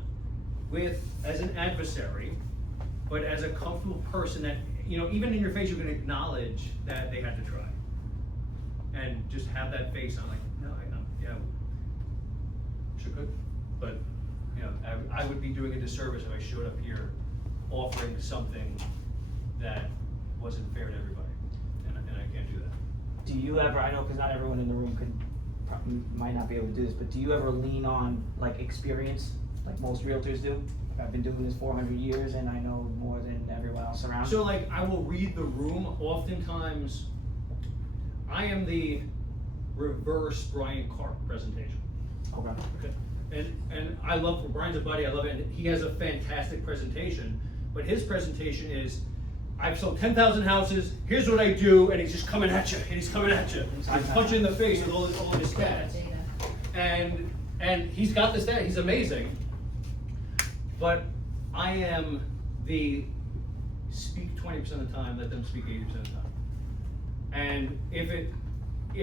as an adversary, but as a comfortable person that, even in your face, you can acknowledge that they had to try. And just have that face on, like, no, sure could. But, I would be doing a disservice if I showed up here offering something that wasn't fair to everybody. And I can't do that. Do you ever, I know because not everyone in the room might not be able to do this, but do you ever lean on like experience, like most realtors do? I've been doing this 400 years and I know more than everyone else around. So like, I will read the room. Oftentimes, I am the reverse Brian Karp presentation. Okay. And I love, Brian's a buddy, I love it, and he has a fantastic presentation, but his presentation is, I've sold 10,000 houses, here's what I do, and he's just coming at you, and he's coming at you. He's punching in the face with all of his stats. And he's got this data, he's amazing. But I am the speak 20% of the time, let them speak 80% of the time. And if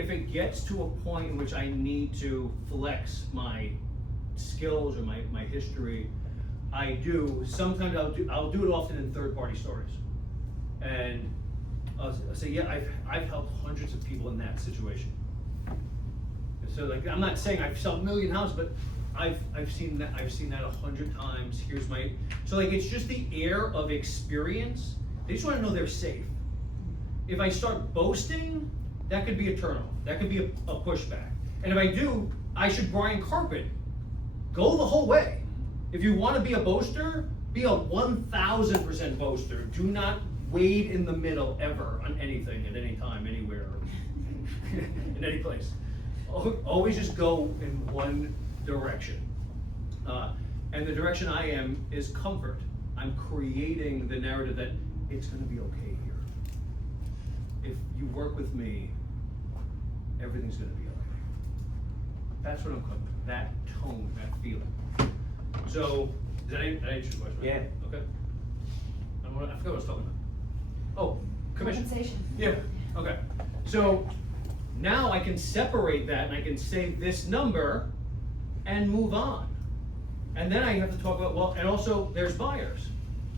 it gets to a point in which I need to flex my skills or my history, I do. Sometimes I'll do it often in third-party stories. And I'll say, yeah, I've helped hundreds of people in that situation. So like, I'm not saying I've sold a million houses, but I've seen that 100 times. So like, it's just the air of experience. They just want to know they're safe. If I start boasting, that could be a turnoff. That could be a pushback. And if I do, I should Brian Carpet. Go the whole way. If you want to be a boaster, be a 1,000% boaster. Do not wade in the middle ever on anything at any time, anywhere, in any place. Always just go in one direction. And the direction I am is comfort. I'm creating the narrative that it's going to be okay here. If you work with me, everything's going to be okay. That's what I'm cooking. That tone, that feeling. So, did I answer your question? Yeah. Okay. I forgot what I was talking about. Oh, commission. Compensation. Yeah, okay. So, now I can separate that and I can say this number and move on. And then I have to talk about, well, and also there's buyers.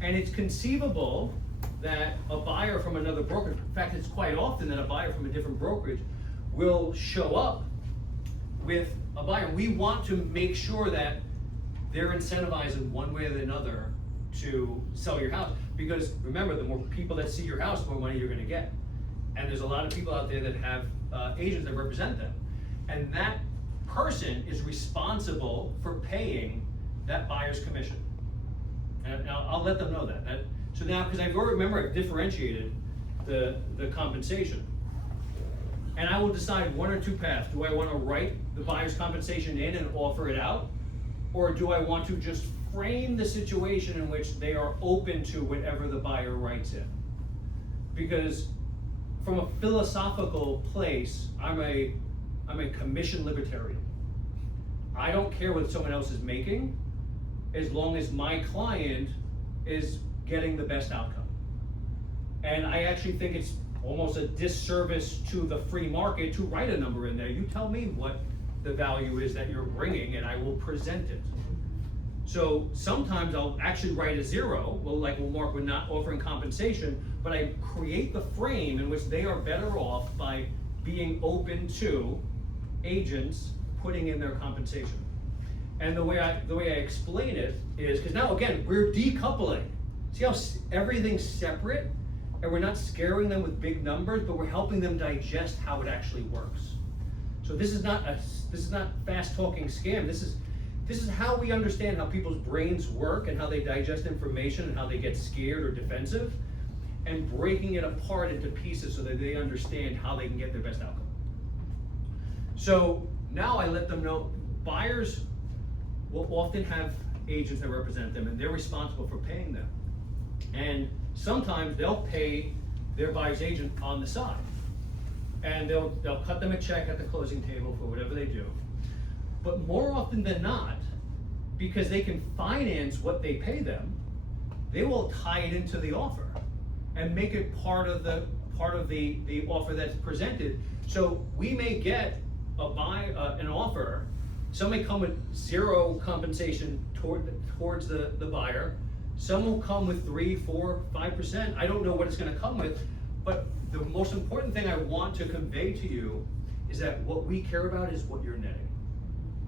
And it's conceivable that a buyer from another brokerage, in fact, it's quite often that a buyer from a different brokerage will show up with a buyer. We want to make sure that they're incentivized in one way or another to sell your house. Because remember, the more people that see your house, the more money you're gonna get. And there's a lot of people out there that have agents that represent them. And that person is responsible for paying that buyer's commission. And I'll let them know that. So now, because I've differentiated the compensation. And I will decide one or two paths. Do I want to write the buyer's compensation in and offer it out? Or do I want to just frame the situation in which they are open to whatever the buyer writes in? Because from a philosophical place, I'm a commission libertarian. I don't care what someone else is making, as long as my client is getting the best outcome. And I actually think it's almost a disservice to the free market to write a number in there. You tell me what the value is that you're bringing and I will present it. So sometimes I'll actually write a zero, like Mark would not offering compensation, but I create the frame in which they are better off by being open to agents putting in their compensation. And the way I explain it is, because now again, we're decoupling. See how everything's separate? And we're not scaring them with big numbers, but we're helping them digest how it actually works. So this is not fast talking scam. This is how we understand how people's brains work and how they digest information and how they get scared or defensive, and breaking it apart into pieces so that they understand how they can get their best outcome. So now I let them know, buyers will often have agents that represent them, and they're responsible for paying them. And sometimes they'll pay their buyer's agent on the side. And they'll cut them a check at the closing table for whatever they do. But more often than not, because they can finance what they pay them, they will tie it into the offer and make it part of the offer that's presented. So we may get an offer, some may come with 0 compensation towards the buyer, some will come with 3, 4, 5%, I don't know what it's gonna come with, but the most important thing I want to convey to you is that what we care about is what you're netting,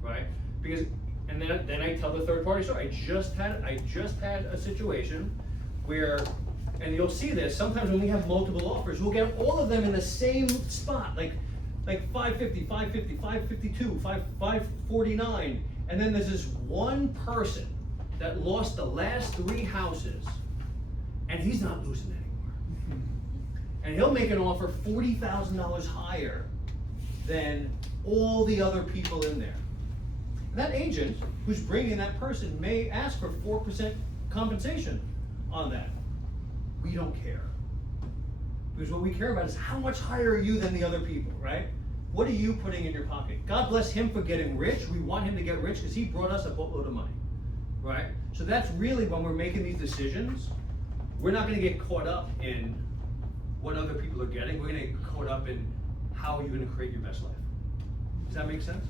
right? Because, and then I tell the third party story. I just had a situation where, and you'll see this, sometimes when we have multiple offers, we'll get all of them in the same spot, like 550, 550, 552, 549, and then there's this one person that lost the last 3 houses, and he's not losing anymore. And he'll make an offer $40,000 higher than all the other people in there. And that agent who's bringing that person may ask for 4% compensation on that. We don't care. Because what we care about is how much higher are you than the other people, right? What are you putting in your pocket? God bless him for getting rich. We want him to get rich because he brought us a boatload of money, right? So that's really when we're making these decisions, we're not gonna get caught up in what other people are getting. We're gonna get caught up in how you're gonna create your best life. Does that make sense?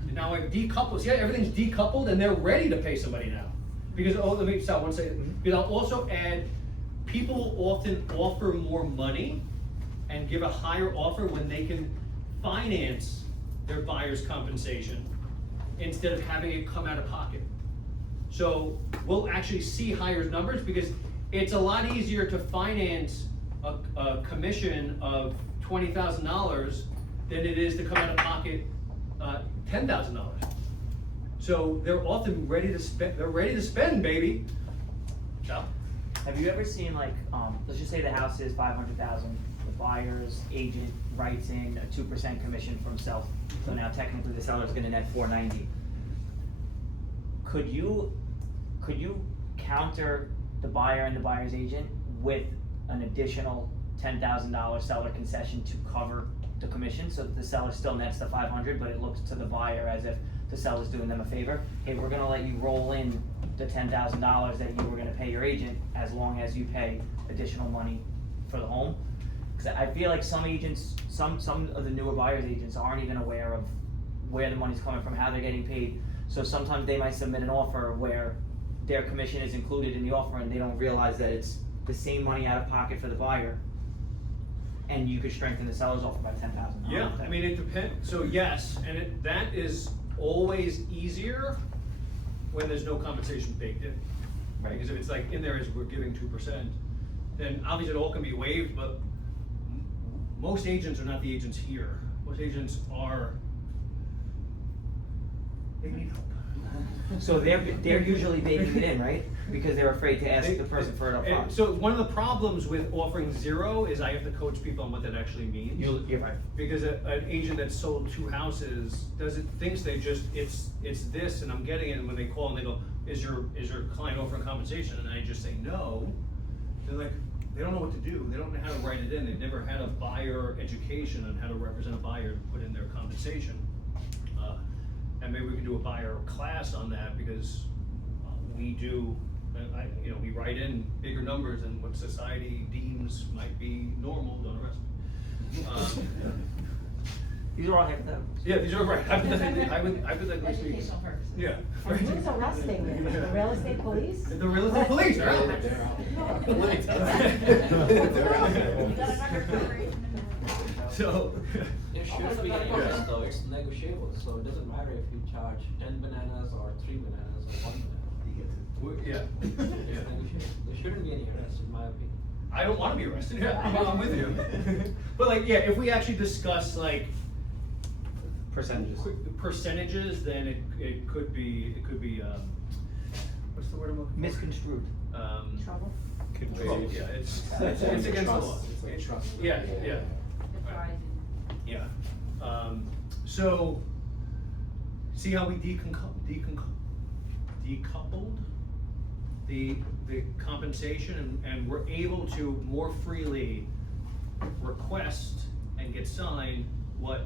And now I've decoupled, see, everything's decoupled and they're ready to pay somebody now. Because, let me stop one second. Because I'll also add, people often offer more money and give a higher offer when they can finance their buyer's compensation instead of having it come out of pocket. So we'll actually see higher numbers because it's a lot easier to finance a commission of $20,000 than it is to come out of pocket $10,000. So they're often ready to spend. They're ready to spend, baby. So, Have you ever seen like, let's just say the house is 500,000, the buyer's agent writes in a 2% commission from self, so now technically the seller's gonna net 490. Could you counter the buyer and the buyer's agent with an additional $10,000 seller concession to cover the commission, so that the seller still nets the 500, but it looks to the buyer as if the seller's doing them a favor? Hey, we're gonna let you roll in the $10,000 that you were gonna pay your agent as long as you pay additional money for the home. Cause I feel like some agents, some of the newer buyer's agents aren't even aware of where the money's coming from, how they're getting paid. So sometimes they might submit an offer where their commission is included in the offer and they don't realize that it's the same money out of pocket for the buyer. And you could strengthen the seller's offer by $10,000. yeah, I mean, it depends. So yes, and that is always easier when there's no compensation baked in. Right, because if it's like in there as we're giving 2%, then obviously it all can be waived, but most agents are not the agents here. Most agents are, they need help. So they're usually baking it in, right? Because they're afraid to ask the person for it up front. So one of the problems with offering 0 is I have to coach people on what that actually means. You're right. Because an agent that sold 2 houses thinks they just, it's this and I'm getting it, and when they call and they go, is your client offering compensation? And I just say no, they're like, they don't know what to do. They don't know how to write it in. They've never had a buyer education on how to represent a buyer and put in their compensation. And maybe we can do a buyer class on that, because we do, we write in bigger numbers than what society deems might be normal. Don't arrest me. These are all hypotheticals. Yeah, these are right. Hypothetically speaking. Educational purposes. Yeah. And who's arresting them? The real estate police? The real estate police are out there. So. There shouldn't be any risk though, it's negotiable, so it doesn't matter if you charge 10 bananas or 3 bananas or 1 banana. Yeah. It's negotiable. There shouldn't be any arrest, in my opinion. I don't wanna be arrested, yeah, I'm with you. But like, yeah, if we actually discuss like percentages, then it could be, what's the word I'm looking for? Misconstrued. Trouble? Control, yeah, it's against the law. It's like trust. Yeah, yeah, yeah. So, see how we decoupled the compensation, and we're able to more freely request and get signed what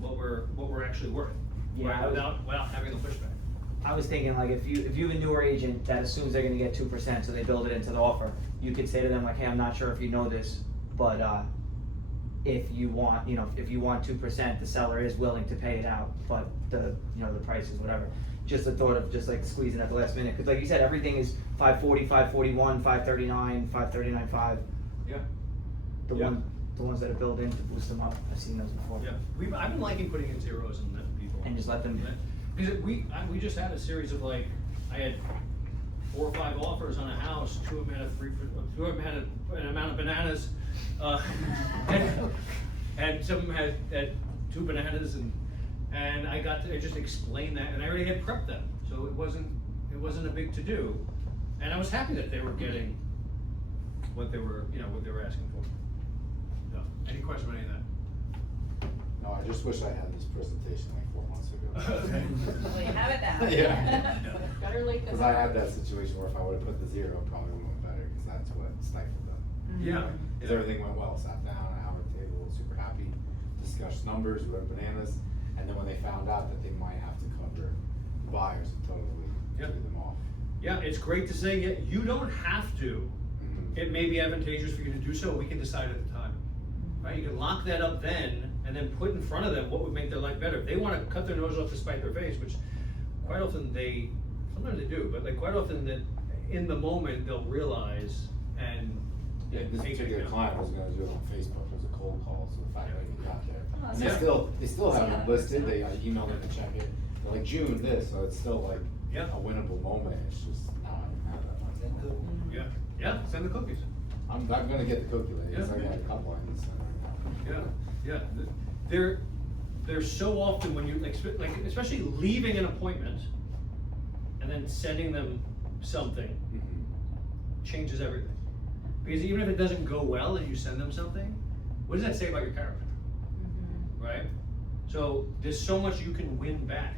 we're actually worth, Yeah, right, I was- without having the pushback. I was thinking like if you have a newer agent that assumes they're gonna get 2%, so they build it into the offer, you could say to them like, hey, I'm not sure if you know this, but if you want 2%, the seller is willing to pay it out, but the price is whatever. Just the thought of just like squeezing at the last minute, cause like you said, everything is 540, 541, 539, 539.5. Yeah. The Yeah. ones that are built in to boost them up, I've seen those before. Yeah, I've been liking putting in zeros and letting people. And just let them. Because we just had a series of like, I had 4 or 5 offers on a house, 2 of them had two of them had an amount of bananas, and some of them had 2 bananas, and I just explained that, and I already had prepped them, so it wasn't a big to do, and I was happy that they were getting what they were asking for. So, any question about any of that? No, I just wish I had this presentation like 4 months ago. Okay. Well, you have it now. Yeah. Better late than Cause I never. had that situation where if I would've put the 0, it probably would've went better, cause that's what stifled them. Yeah. Cause everything went well, sat down, an hour at the table, super happy, discussed numbers, we went bananas, and then when they found out that they might have to cover the buyers, it totally Yeah. threw them off. Yeah, it's great to say, yeah, you don't have to. Mhm. It may be advantageous for you to do so, we can decide at the time. Right, you can lock that up then, and then put in front of them what would make their life better. If they wanna cut their nose off to spite their face, which quite often sometimes they do, but like quite often that in the moment, they'll realize and Yeah, this take it, particular you know. client was gonna do it on Facebook, it was a cold call, so the fact that we got there. Oh, And that's they good. still have Yeah. it listed, they emailed them to check it, they're like June this, so it's still like Yeah. a winnable moment, it's just, no, I don't have that much. Yeah, send the cookies. I'm gonna get the cookie ladies, Yeah. I got a couple I need to send right now. Yeah. They're so often when you, like, especially leaving an appointment and then sending them something Mhm. changes everything. Because even if it doesn't go well and you send them something, what does that say about your character? Right? So there's so much you can win back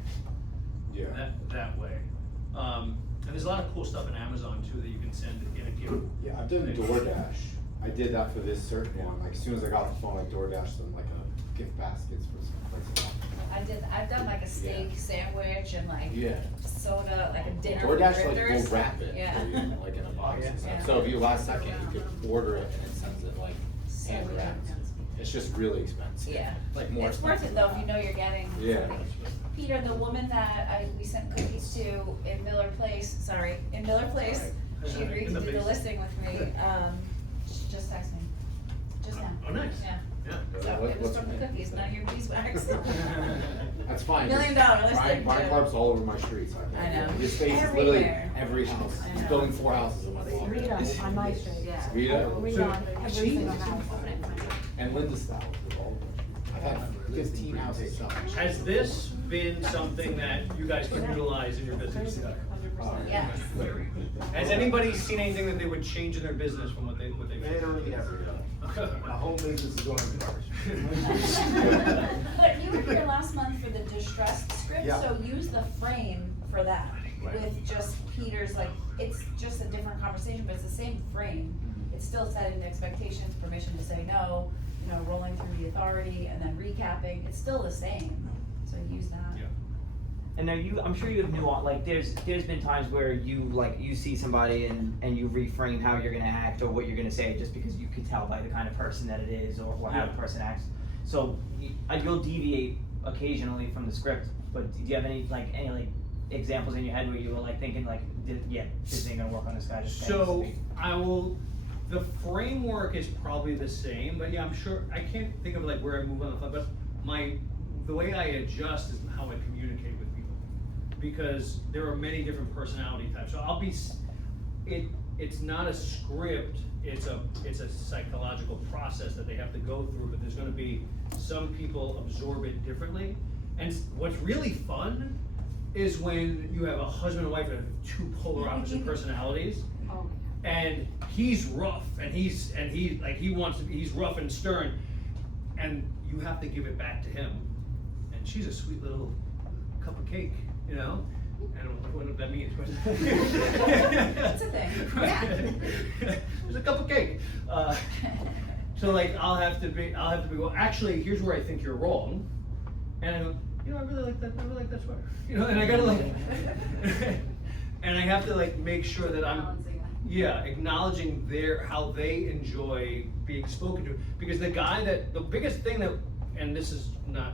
Yeah. that way. And there's a lot of cool stuff in Amazon too that you can send in a gift. Yeah, I've done DoorDash. I did that for this certain one. Like as soon as I got the phone, I DoorDashed them like a gift baskets for some places. I've done like a steak sandwich and like Yeah. soda, like a dinner for DoorDash like drifters. will wrap it Yeah. for you, like in a box and Yeah. stuff. So if you last second, you could order it and it sends it like So hand wrapped. It's just really expensive. Yeah. Like more It's worth expensive it though than if you that. know you're getting Yeah. something. Peter, the woman that we sent cookies to in Miller Place, she agreed In to the do the base. listing with me, she just texted me, just now. Oh, nice. Yeah, Yeah. so it was What's from her the name? cookies, not your beeswax. That's fine. $1 million listing, Brian too. Clark's all over my street, so I know. His space is literally Everywhere. every house. I He's know. building 4 houses in my block. Rita on my street, yeah. Rita? Rita on every single house. And Linda Style. I've had 15 houses sell. Has this been something that you guys can utilize in your business together? Yes. Has anybody seen anything that they would change in their business from what they? Literally every day. My whole business is going to garbage. But you were here last month for the distressed script, Yeah. so use the frame for that. Right. With just Peter's, like, it's just a different conversation, but it's the same frame. It's still setting the expectations, permission to say no, rolling through the authority and then recapping, it's still the same, so use that. Yeah. And I'm sure you have nuance, like there's been times where you see somebody and you reframe how you're gonna act or what you're gonna say just because you can tell by the kind of person that it is or how the person acts. So you'll deviate occasionally from the script, but do you have any examples in your head where you were like thinking like, this ain't gonna work on this guy? So the framework is probably the same, but yeah, I'm sure, I can't think of like where I move on the fly, but the way I adjust is how I communicate with people. Because there are many different personality types, so it's not a script, it's a psychological process that they have to go through, but there's gonna be, some people absorb it differently. And what's really fun is when you have a husband and wife that have 2 polar opposite personalities. Oh, And he's rough, and he's rough and stern, and you have to give it back to him. And she's a sweet little cup of cake, you know? I don't know what that means, but. It's a thing, yeah. There's a cup of cake. So like, I'll have to be, well, actually, here's where I think you're wrong. And I go, you know, I really like that sweater. You know, and I gotta like, and I have to like make sure that I'm, Balancing that. yeah, acknowledging how they enjoy being spoken to. Because the biggest thing that, and this is not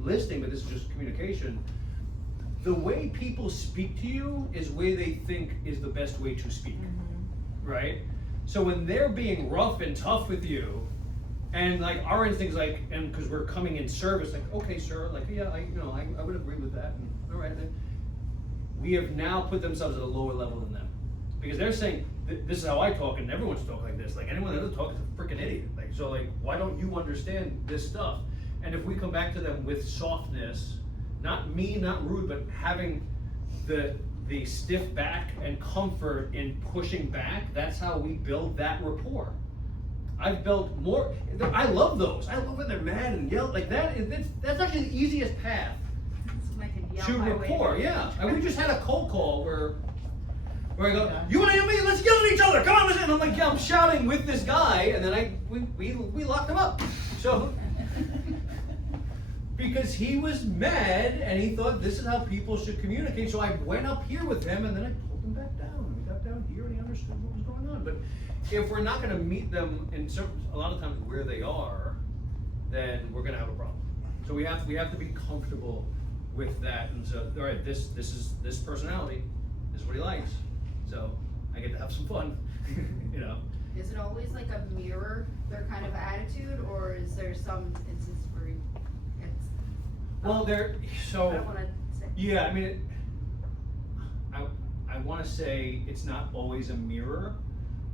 listing, but this is just communication, the way people speak to you is the way they think is the best way to speak, right? So when they're being rough and tough with you, and like our instincts, like, and because we're coming in service, like, okay, sir, like, yeah, I would agree with that, and all right, then we have now put themselves at a lower level than them, because they're saying, this is how I talk, and everyone's talking like this. Like anyone that doesn't talk is a freaking idiot. Like, so like, why don't you understand this stuff? And if we come back to them with softness, not mean, not rude, but having the stiff back and comfort in pushing back, that's how we build that rapport. I've built more, I love those. I love when they're mad and yell like that. That's actually the easiest path So I can yell to my way rapport, through. yeah. And we just had a cold call where I go, you wanna yell at me? Let's yell at each other, come on, listen. And I'm like, yeah, I'm shouting with this guy, and then we locked him up. So, because he was mad and he thought this is how people should communicate. So I went up here with him and then I pulled him back down. We got down here and he understood what was going on. But if we're not gonna meet them a lot of times where they are, then we're gonna have a problem. So we have to be comfortable with that. And so, all right, this personality, this is what he likes. So I get to have some fun, you know. Is it always like a mirror, their kind of attitude, or is there some instance where it's? Well, so. I don't wanna say. Yeah, I mean, I want to say it's not always a mirror,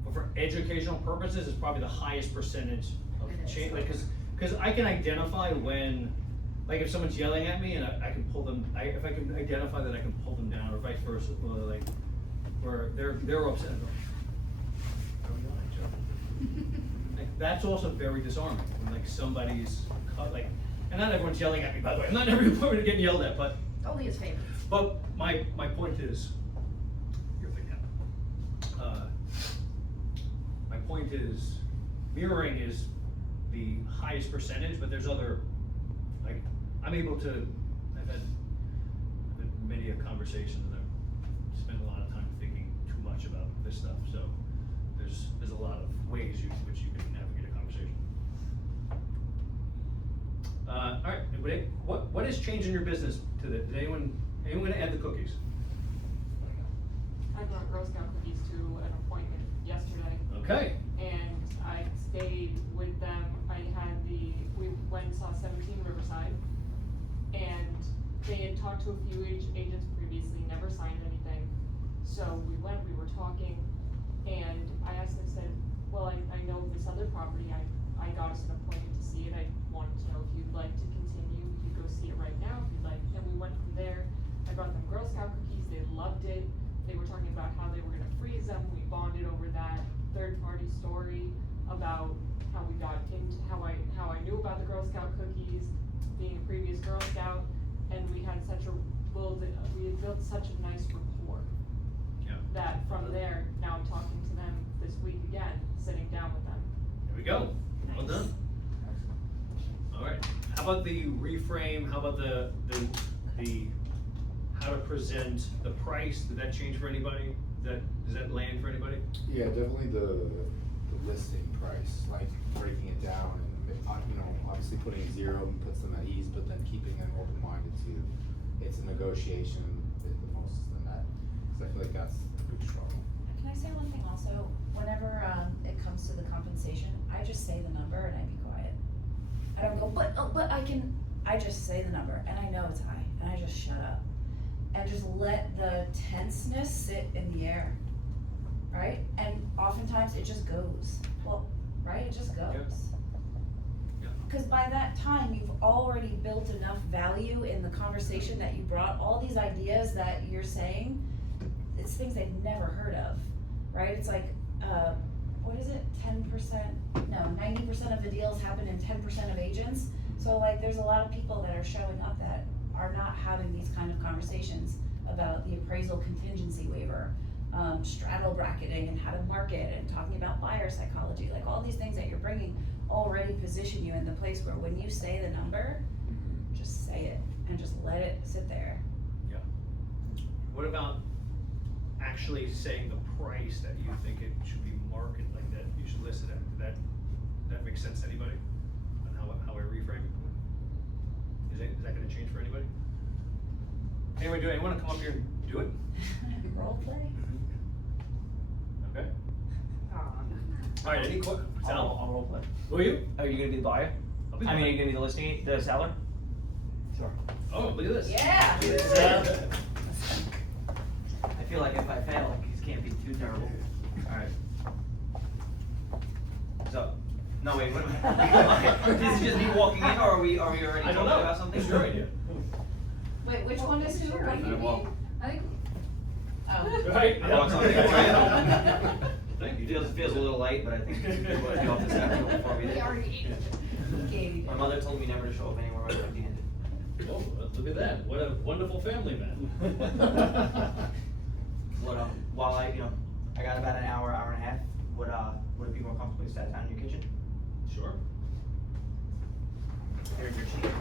but for educational purposes, it's probably the highest percentage of It is. change. Like, because I can identify when, like, if someone's yelling at me and I can pull them. If I can identify that, I can pull them down, or vice versa. Or like, where they're upset. And go, "Are we yelling at each other?" Like, that's also very disarming when like somebody's like. And not everyone's yelling at me, by the way. I'm not everyone getting yelled at, but Only his favorites. but my point is, you're thinking. My point is, mirroring is the highest percentage, but there's other, like, I'm able to. I've had many a conversation, and I've spent a lot of time thinking too much about this stuff. So there's a lot of ways which you can navigate a conversation. All right, everybody, what has changed in your business to the, is anyone gonna add the cookies? I brought Girl Scout cookies to an appointment yesterday, Okay, and I stayed with them. We went and saw 17 Riverside, and they had talked to a few agents previously, never signed anything. So we went, we were talking, and I asked them, said, well, I know this other property, I got us an appointment to see it. I wanted to know if you'd like to continue, you could go see it right now if you'd like. And we went from there. I brought them Girl Scout cookies, they loved it. They were talking about how they were gonna freeze them. We bonded over that third-party story about how we got into, how I knew about the Girl Scout cookies, being a previous Girl Scout, and we had built such a nice rapport. Yeah. That from there, now I'm talking to them this week again, sitting down with them. there we go, well done. All right, how about the reframe, how about the how to present the price, did that change for anybody? Does that land for anybody? Yeah, definitely the listing price, like breaking it down and, obviously putting 0 puts them at ease, but then keeping them open-minded to, it's a negotiation at the most than that. Cause I feel like that's a big struggle. Can I say one thing also? Whenever it comes to the compensation, I just say the number and I be quiet. I don't go, but I just say the number and I know it's high and I just shut up. And just let the tenseness sit in the air, right? And oftentimes it just goes, right? It just goes. Yeah. Because by that time, you've already built enough value in the conversation that you brought, all these ideas that you're saying, it's things they've never heard of, right? It's like, what is it, 90% of the deals happen in 10% of agents. So like, there's a lot of people that are showing up that are not having these kind of conversations about the appraisal contingency waiver, straddle bracketing and how to market and talking about buyer psychology, like all these things that you're bringing already position you in the place where when you say the number, just say it and just let it sit there. What about actually saying the price that you think it should be market, like that you should list it at? That makes sense to anybody? On how I reframe it? Is that gonna change for anybody? Anybody wanna come up here and do it? Role play? Okay. Alright, any Sal? I'll role play. Will you? Are you gonna be the buyer? I'll be I mean, are you gonna be the listing, the seller? Sure. Oh, look at this. Yeah. This is, I feel like if I fail, like, it can't be too terrible. Alright. So, no, wait, what am I? This is just me walking in, or are we already I talking don't know. about something? It's your idea. Wait, which one is who? What do you Well, mean? I think. Oh. Right. I want something for you. Thank you. Feels a little light, but I think it was the office after before we did. We already ate. Katie My did. mother told me never to show up anywhere right empty-handed. Oh, look at that. What a wonderful family man. What, while I got about an hour and a half, would it be more comfortable to sit down in your kitchen? Sure. Here's your sheet.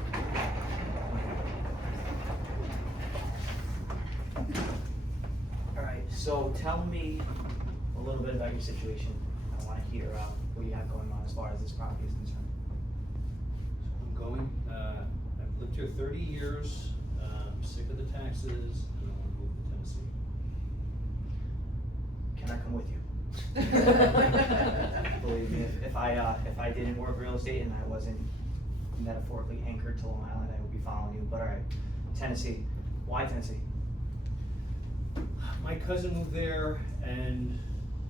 Alright, so tell me a little bit about your situation. I wanna hear, what you have going on as far as this property is concerned. I've lived here 30 years, I'm sick of the taxes, and I wanna move to Tennessee. Can I come with you? Believe me, if I didn't work real estate and I wasn't metaphorically anchored to Long Island, I would be following you, but alright, Tennessee, why Tennessee? My cousin moved there, and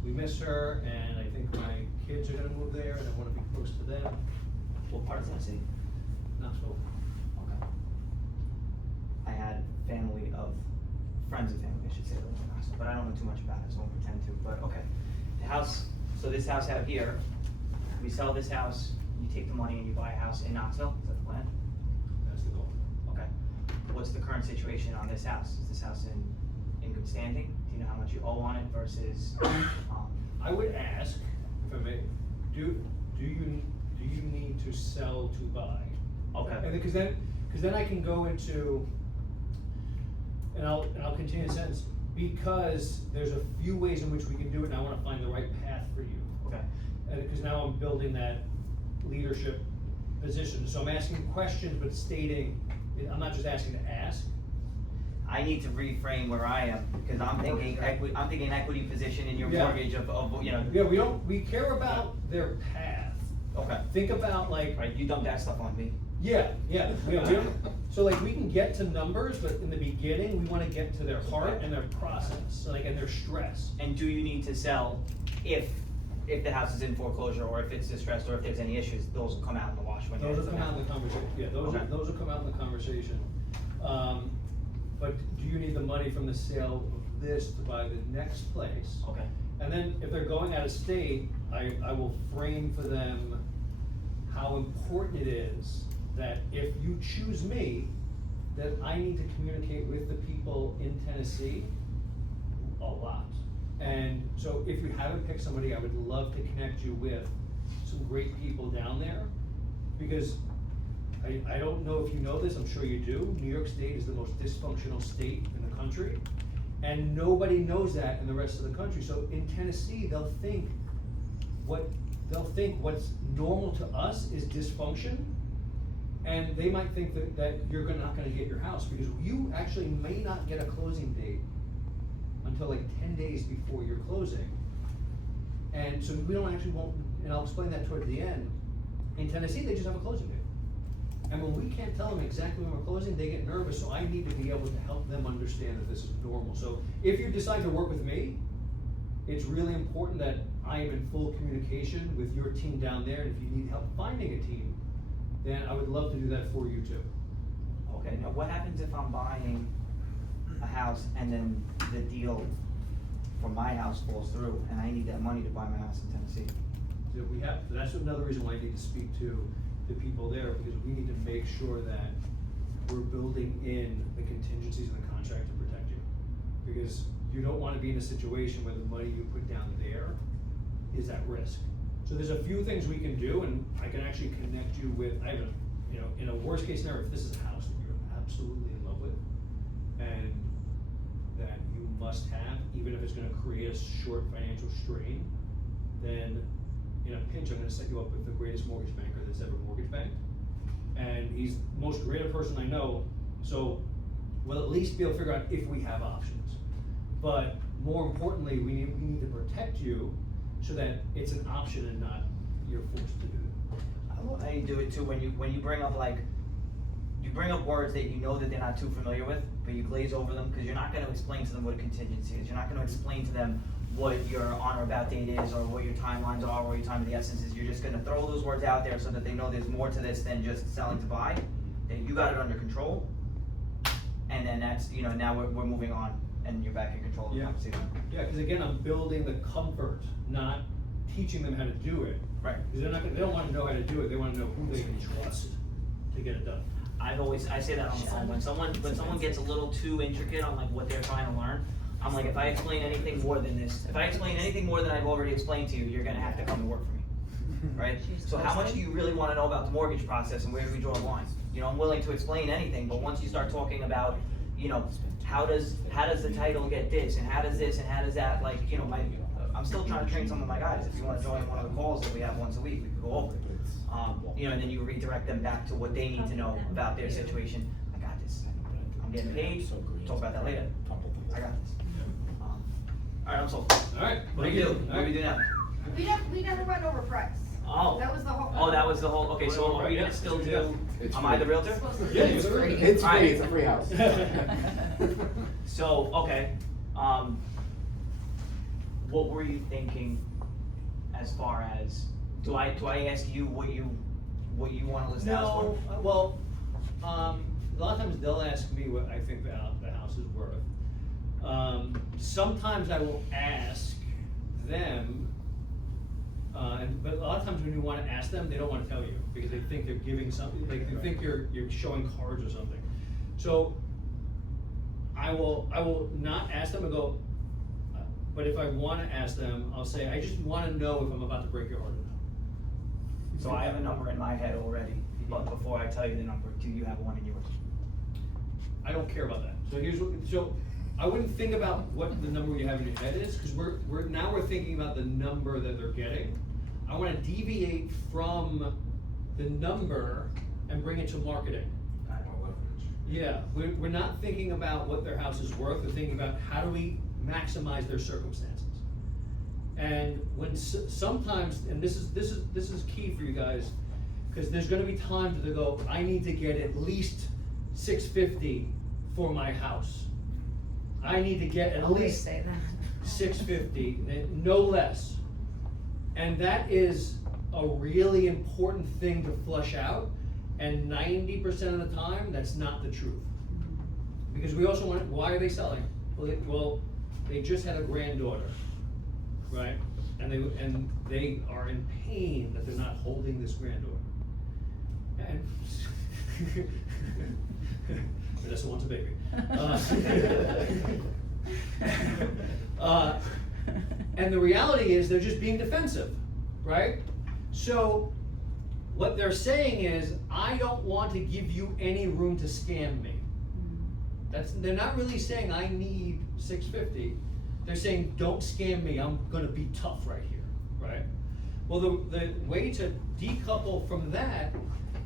we miss her, and I think my kids are gonna move there, and I wanna be close to them. What part of Tennessee? Knoxville. Okay. I had family of, friends of family, I should say, living in Knoxville, but I don't know too much about it, so I won't pretend to, but okay. The house, so this house out here, we sell this house, you take the money and you buy a house in Knoxville, is that the plan? That's the goal. Okay. What's the current situation on this house? Is this house in good standing? Do you know how much you owe on it versus, I would ask, if I may, do you need to sell to buy? Okay. And because then I can go into, and I'll continue the sentence, because there's a few ways in which we can do it, and I wanna find the right path for you. Okay. And because now I'm building that leadership position, so I'm asking questions, but stating, I'm not just asking to ask. I need to reframe where I am, because I'm thinking equity position in your Yeah. mortgage of, you know. Yeah, we care about their path. Okay. Think about like, Right, you dump that stuff on me. yeah, we don't, so like we can get to numbers, but in the beginning, we wanna get to their heart and their process, like, and their stress. And do you need to sell if the house is in foreclosure, or if it's distressed, or if there's any issues, those will come out in the wash when Those there's will come out in the conversation, yeah, Okay. those will come out in the conversation. But do you need the money from the sale of this to buy the next place? Okay. And then if they're going out of state, I will frame for them how important it is that if you choose me, that I need to communicate with the people in Tennessee a lot. And so if you haven't picked somebody, I would love to connect you with some great people down there. Because I don't know if you know this, I'm sure you do, New York State is the most dysfunctional state in the country. And nobody knows that in the rest of the country. So in Tennessee, they'll think what's normal to us is dysfunction. And they might think that you're not gonna get your house, because you actually may not get a closing date until like 10 days before your closing. And so we won't, and I'll explain that toward the end. In Tennessee, they just have a closing date. And when we can't tell them exactly when we're closing, they get nervous, so I need to be able to help them understand that this is normal. So if you decide to work with me, it's really important that I am in full communication with your team down there, and if you need help finding a team, then I would love to do that for you too. Okay, now what happens if I'm buying a house and then the deal for my house falls through, and I need that money to buy my house in Tennessee? So that's another reason why I need to speak to the people there, because we need to make sure that we're building in the contingencies in the contract to protect you. Because you don't wanna be in a situation where the money you put down there is at risk. So there's a few things we can do, and I can actually connect you with, I have a, you know, in a worst case scenario, if this is a house that you're absolutely in love with, and that you must have, even if it's gonna create a short financial strain, then in a pinch, I'm gonna set you up with the greatest mortgage banker that's ever mortgage banked. And he's the most creative person I know, so we'll at least be able to figure out if we have options. But more importantly, we need to protect you so that it's an option and not you're forced to do it. I love how you do it too, when you bring up like, you bring up words that you know that they're not too familiar with, but you glaze over them, because you're not gonna explain to them what a contingency is, you're not gonna explain to them what your on or about date is, or what your timelines are, or your time of the essence is. You're just gonna throw those words out there so that they know there's more to this than just selling to buy, that you got it under control, and then that's, you know, now we're moving on, and you're back in control of the Yeah. conversation. Yeah, because again, I'm building the comfort, not teaching them how to do it. Right. Because they don't wanna know how to do it, they wanna know who they can trust to get it done. I say that on the phone, when someone gets a little too intricate on like what they're trying to learn, I'm like, if I explain anything more than this, if I explain anything more than I've already explained to you, you're gonna have to come to work for me, right? So how much do you really wanna know about the mortgage process, and where do we draw the line? You know, I'm willing to explain anything, but once you start talking about, you know, how does the title get this, and how does this, and how does that, like, you know, I'm still trying to train some of my guys. If you wanna join one of the calls that we have once a week, we could go over it. You know, and then you redirect them back to what they need to know about their situation. I got this. I'm getting paid, talk about that later. I got this. Alright, I'm sold. Alright, What do we do? What do we do now? We never went over price. Oh. That was the whole. Oh, that was the whole, okay, so are we gonna still do, am I the realtor? Yeah, it's free. It's Alright. free, it's a free house. So, okay, what were you thinking as far as, do I ask you what you wanna list out for? No, well, a lot of times they'll ask me what I think the house is worth. Sometimes I will ask them, but a lot of times when you wanna ask them, they don't wanna tell you, because they think they're giving something, they think you're showing cards or something. So, I will not ask them and go, but if I wanna ask them, I'll say, I just wanna know if I'm about to break your heart or not. So I have a number in my head already, but before I tell you the number, do you have one in yours? I don't care about that. So I wouldn't think about what the number you have in your head is, because we're thinking about the number that they're getting. I wanna deviate from the number and bring it to marketing. Yeah, we're not thinking about what their house is worth, we're thinking about how do we maximize their circumstances. And when sometimes, and this is key for you guys, because there's gonna be times that they go, I need to get at least $650 for my house. I need to get at Always least say that. $650, no less. And that is a really important thing to flush out, and 90% of the time, that's not the truth. Because we also want, why are they selling? Well, they just had a granddaughter, right? And they are in pain that they're not holding this granddaughter. And Vanessa wants a baby. And the reality is they're just being defensive, right? So what they're saying is, I don't want to give you any room to scam me. They're not really saying I need $650. They're saying don't scam me, I'm gonna be tough right here, right? Well, the way to decouple from that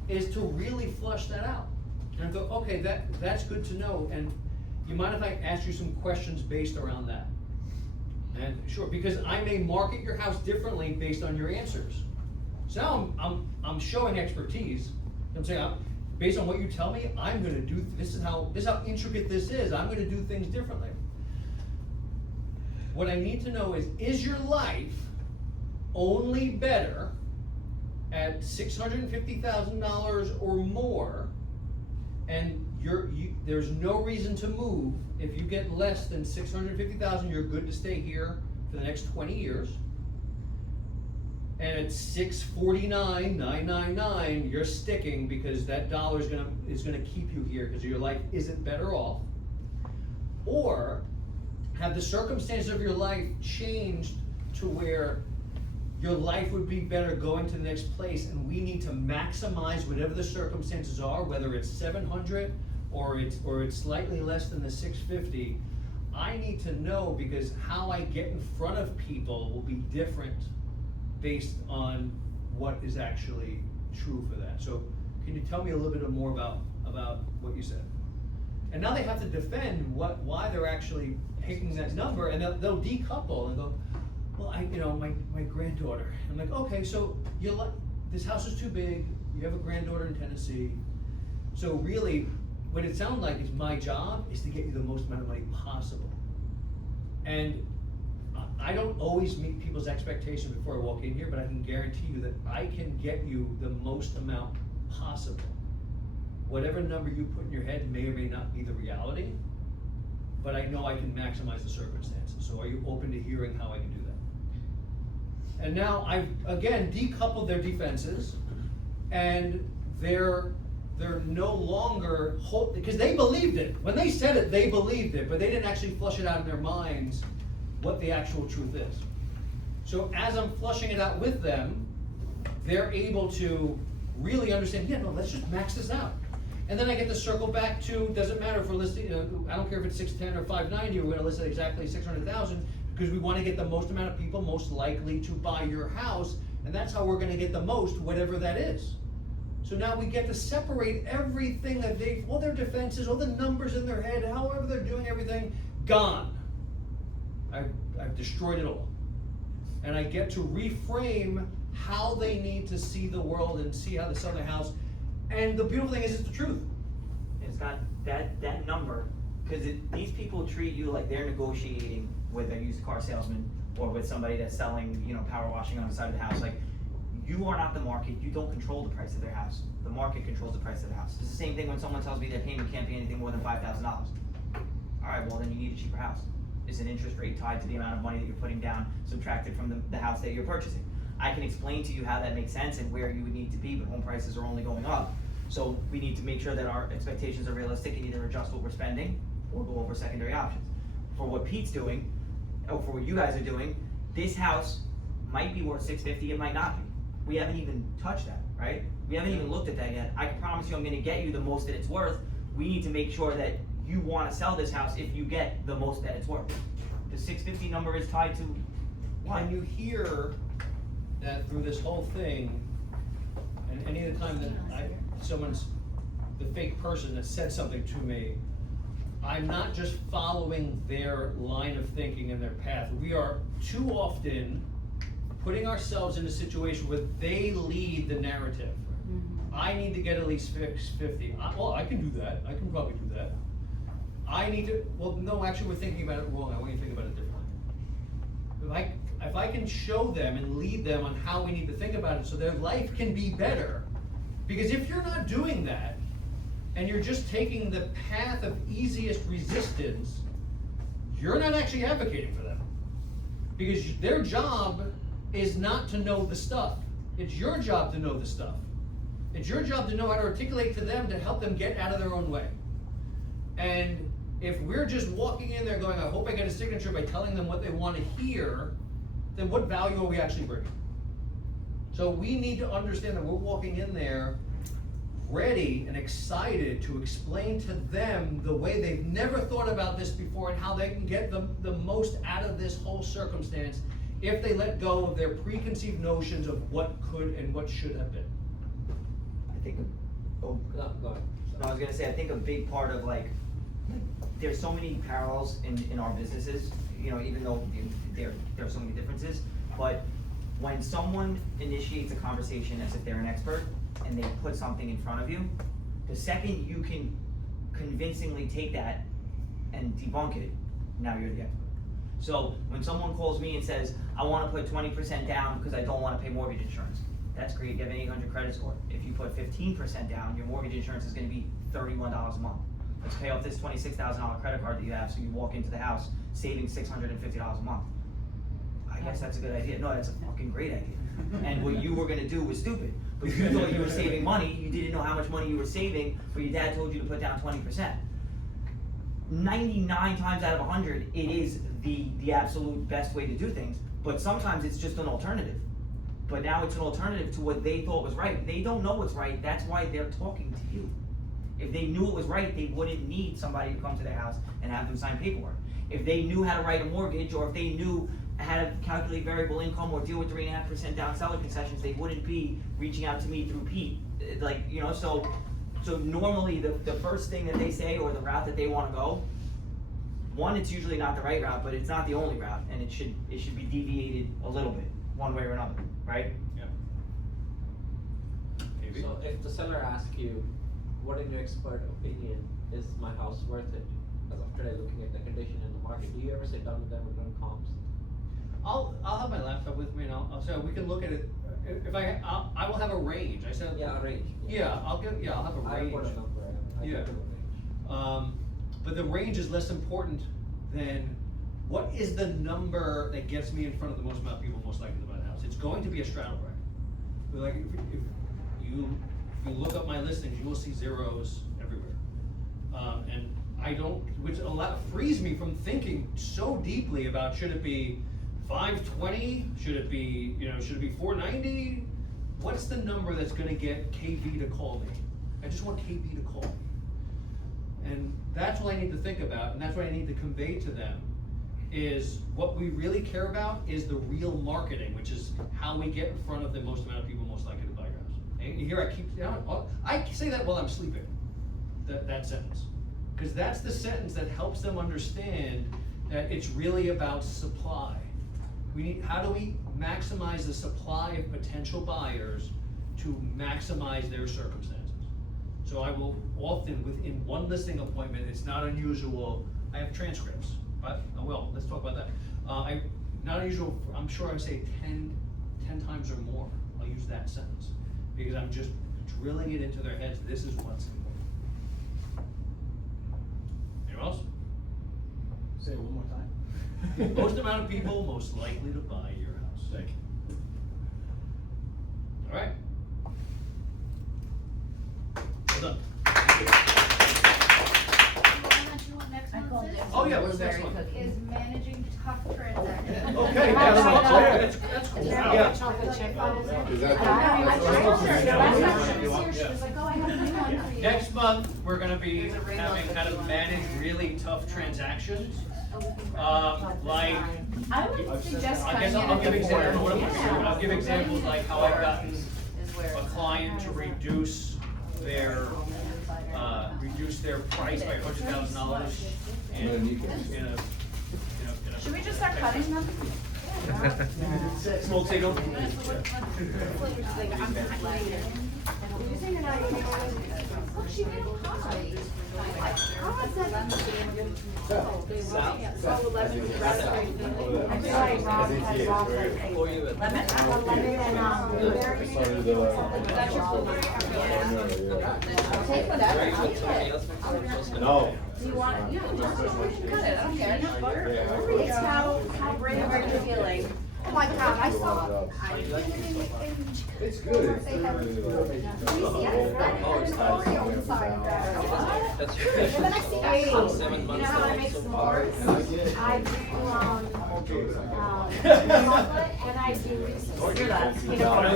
is to really flush that out. And go, okay, that's good to know, and you mind if I ask you some questions based around that? And sure, because I may market your house differently based on your answers. So now I'm showing expertise. I'm saying, based on what you tell me, I'm gonna do, this is how intricate this is, I'm gonna do things differently. What I need to know is your life only better at $650,000 or more, and there's no reason to move. If you get less than $650,000, you're good to stay here for the next 20 years. and at $649,999, you're sticking because that dollar is gonna keep you here because your life isn't better off, or have the circumstances of your life changed to where your life would be better going to the next place, and we need to maximize whatever the circumstances are, whether it's 700 or it's slightly less than the 650. I need to know, because how I get in front of people will be different based on what is actually true for that. So can you tell me a little bit more about what you said? And now they have to defend why they're actually picking that number, and they'll decouple and go, well, my granddaughter. I'm like, okay, so this house is too big, you have a granddaughter in Tennessee. So really, what it sounds like is my job is to get you the most amount of money possible. And I don't always meet people's expectations before I walk in here, but I can guarantee you that I can get you the most amount possible. Whatever number you put in your head may or may not be the reality, but I know I can maximize the circumstances. So are you open to hearing how I can do that? And now I've, again, decoupled their defenses, and they're no longer, because they believed it. When they said it, they believed it, but they didn't actually flush it out in their minds what the actual truth is. So as I'm flushing it out with them, they're able to really understand, yeah, no, let's just max this out. And then I get to circle back to, doesn't matter if we're listing, I don't care if it's 610 or 590, we're gonna list it exactly 600,000, because we wanna get the most amount of people most likely to buy your house, and that's how we're gonna get the most, whatever that is. So now we get to separate everything that all their defenses, all the numbers in their head, however they're doing everything, gone. I've destroyed it all. And I get to reframe how they need to see the world and see how they sell their house. And the beautiful thing is, it's the truth. It's got that number, because these people treat you like they're negotiating with a used car salesman or with somebody that's selling, power washing on the side of the house. Like, you are not the market. You don't control the price of their house. The market controls the price of the house. It's the same thing when someone tells me their payment can't be anything more than $5,000. All right, well then you need a cheaper house. It's an interest rate tied to the amount of money that you're putting down, subtracted from the house that you're purchasing. I can explain to you how that makes sense and where you would need to be, but home prices are only going up. So we need to make sure that our expectations are realistic and either adjust what we're spending or go over secondary options. For what Pete's doing, or for what you guys are doing, this house might be worth $650, it might not be. We haven't even touched that, right? We haven't even looked at that yet. I can promise you I'm gonna get you the most that it's worth. We need to make sure that you wanna sell this house if you get the most that it's worth. The 650 number is tied to what? When you hear that through this whole thing, and any of the time that the fake person that said something to me, I'm not just following their line of thinking and their path. We are too often putting ourselves in a situation where they lead the narrative. Mm-hmm. I need to get at least 50. Well, I can do that. I can probably do that. I need to, well, no, actually we're thinking about it wrong. I want you to think about it differently. If I can show them and lead them on how we need to think about it so their life can be better, because if you're not doing that, and you're just taking the path of easiest resistance, you're not actually advocating for them. Because their job is not to know the stuff. It's your job to know the stuff. It's your job to know how to articulate to them to help them get out of their own way. And if we're just walking in there going, I hope I get a signature by telling them what they want to hear, then what value are we actually bringing? So we need to understand that we're walking in there ready and excited to explain to them the way they've never thought about this before and how they can get the most out of this whole circumstance if they let go of their preconceived notions of what could and what should have been. I think, Go ahead. No, I was gonna say, I think a big part of there's so many parallels in our businesses, even though there are so many differences, but when someone initiates a conversation as if they're an expert and they put something in front of you, the second you can convincingly take that and debunk it, now you're the expert. So when someone calls me and says, I wanna put 20% down because I don't wanna pay mortgage insurance, that's great, you have an 800 credit score. If you put 15% down, your mortgage insurance is gonna be $31 a month. Let's pay off this $26,000 credit card that you have so you walk into the house saving $650 a month. I guess that's a good idea. No, that's a fucking great idea. and what you were gonna do was stupid. But you thought you were saving money, you didn't know how much money you were saving, but your dad told you to put down 20%. 99 times out of 100, it is the absolute best way to do things, but sometimes it's just an alternative. But now it's an alternative to what they thought was right. They don't know what's right, that's why they're talking to you. If they knew it was right, they wouldn't need somebody to come to their house and have them sign paperwork. If they knew how to write a mortgage, or if they knew how to calculate variable income or deal with 3.5% down seller concessions, they wouldn't be reaching out to me through Pete. Like, you know, so normally the first thing that they say, or the route that they wanna go, one, it's usually not the right route, but it's not the only route, and it should be deviated a little bit, one way or another, right? Maybe. So if the seller asks you, what in your expert opinion, is my house worth it? As of today, looking at the condition in the market, do you ever sit down with them and run comps? I'll have my laptop with me, and I'll so we can look at it. If I will have a range. I said. Yeah, a range. Yeah, I'll have a I range. put a number, I Yeah. give them a range. But the range is less important than what is the number that gets me in front of the most amount of people most likely to buy the house. It's going to be a straddle bracket. But like if you look up my listings, you will see zeros everywhere. And I don't, which frees me from thinking so deeply about should it be 520, should it be 490? What's the number that's gonna get KV to call me? I just want KV to call me. And that's what I need to think about, and that's what I need to convey to them, is what we really care about is the real marketing, which is how we get in front of the most amount of people most likely to buy your house. And here I say that while I'm sleeping, that sentence. Because that's the sentence that helps them understand that it's really about supply. How do we maximize the supply of potential buyers to maximize their circumstances? So I will often, within one listing appointment, it's not unusual, I have transcripts, but let's talk about that. Not unusual, I'm sure I would say 10 times or more, I'll use that sentence. Because I'm just drilling it into their heads, this is what's important. Anyone else? Say it one more time. Most amount of people most likely to buy your house. Thank you. All right. Well done. You wanna mention what next month is? Oh, yeah, what's next one? Is managing tough transactions. Okay, that's cool. Yeah. Chocolate chip on it. Is that? Next month, we're gonna be having how to manage really tough transactions. Like, I would suggest I guess coming in I'll give at the examples, board. I'll give examples like how I've gotten Is where a client to reduce their price by $100,000 in a. Should we just start cutting them? Small table. Look, she made a pie. Before you were- Lemon? Take whatever. Right, I'll but eat somebody it. else makes something else. No. Do you want it? Yeah, we can cut it. I don't care. Peanut butter. Yeah. It's how brave are you feeling? Oh my God, I saw. It's good. They have- Oh, it's not. That's And then I see Amy. 7 You know months how I old make so s'mores? far. I do, chocolate and I do. Hear that? Peanut butter.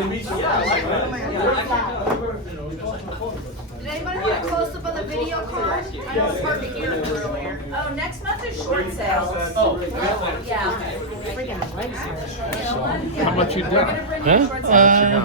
Did anybody want a close up of the video card? I know it's hard to hear from earlier. Oh, next month is short sales. Oh, Yeah. Freaking legs hurt. You know what? How much you We're got? gonna bring in short sales.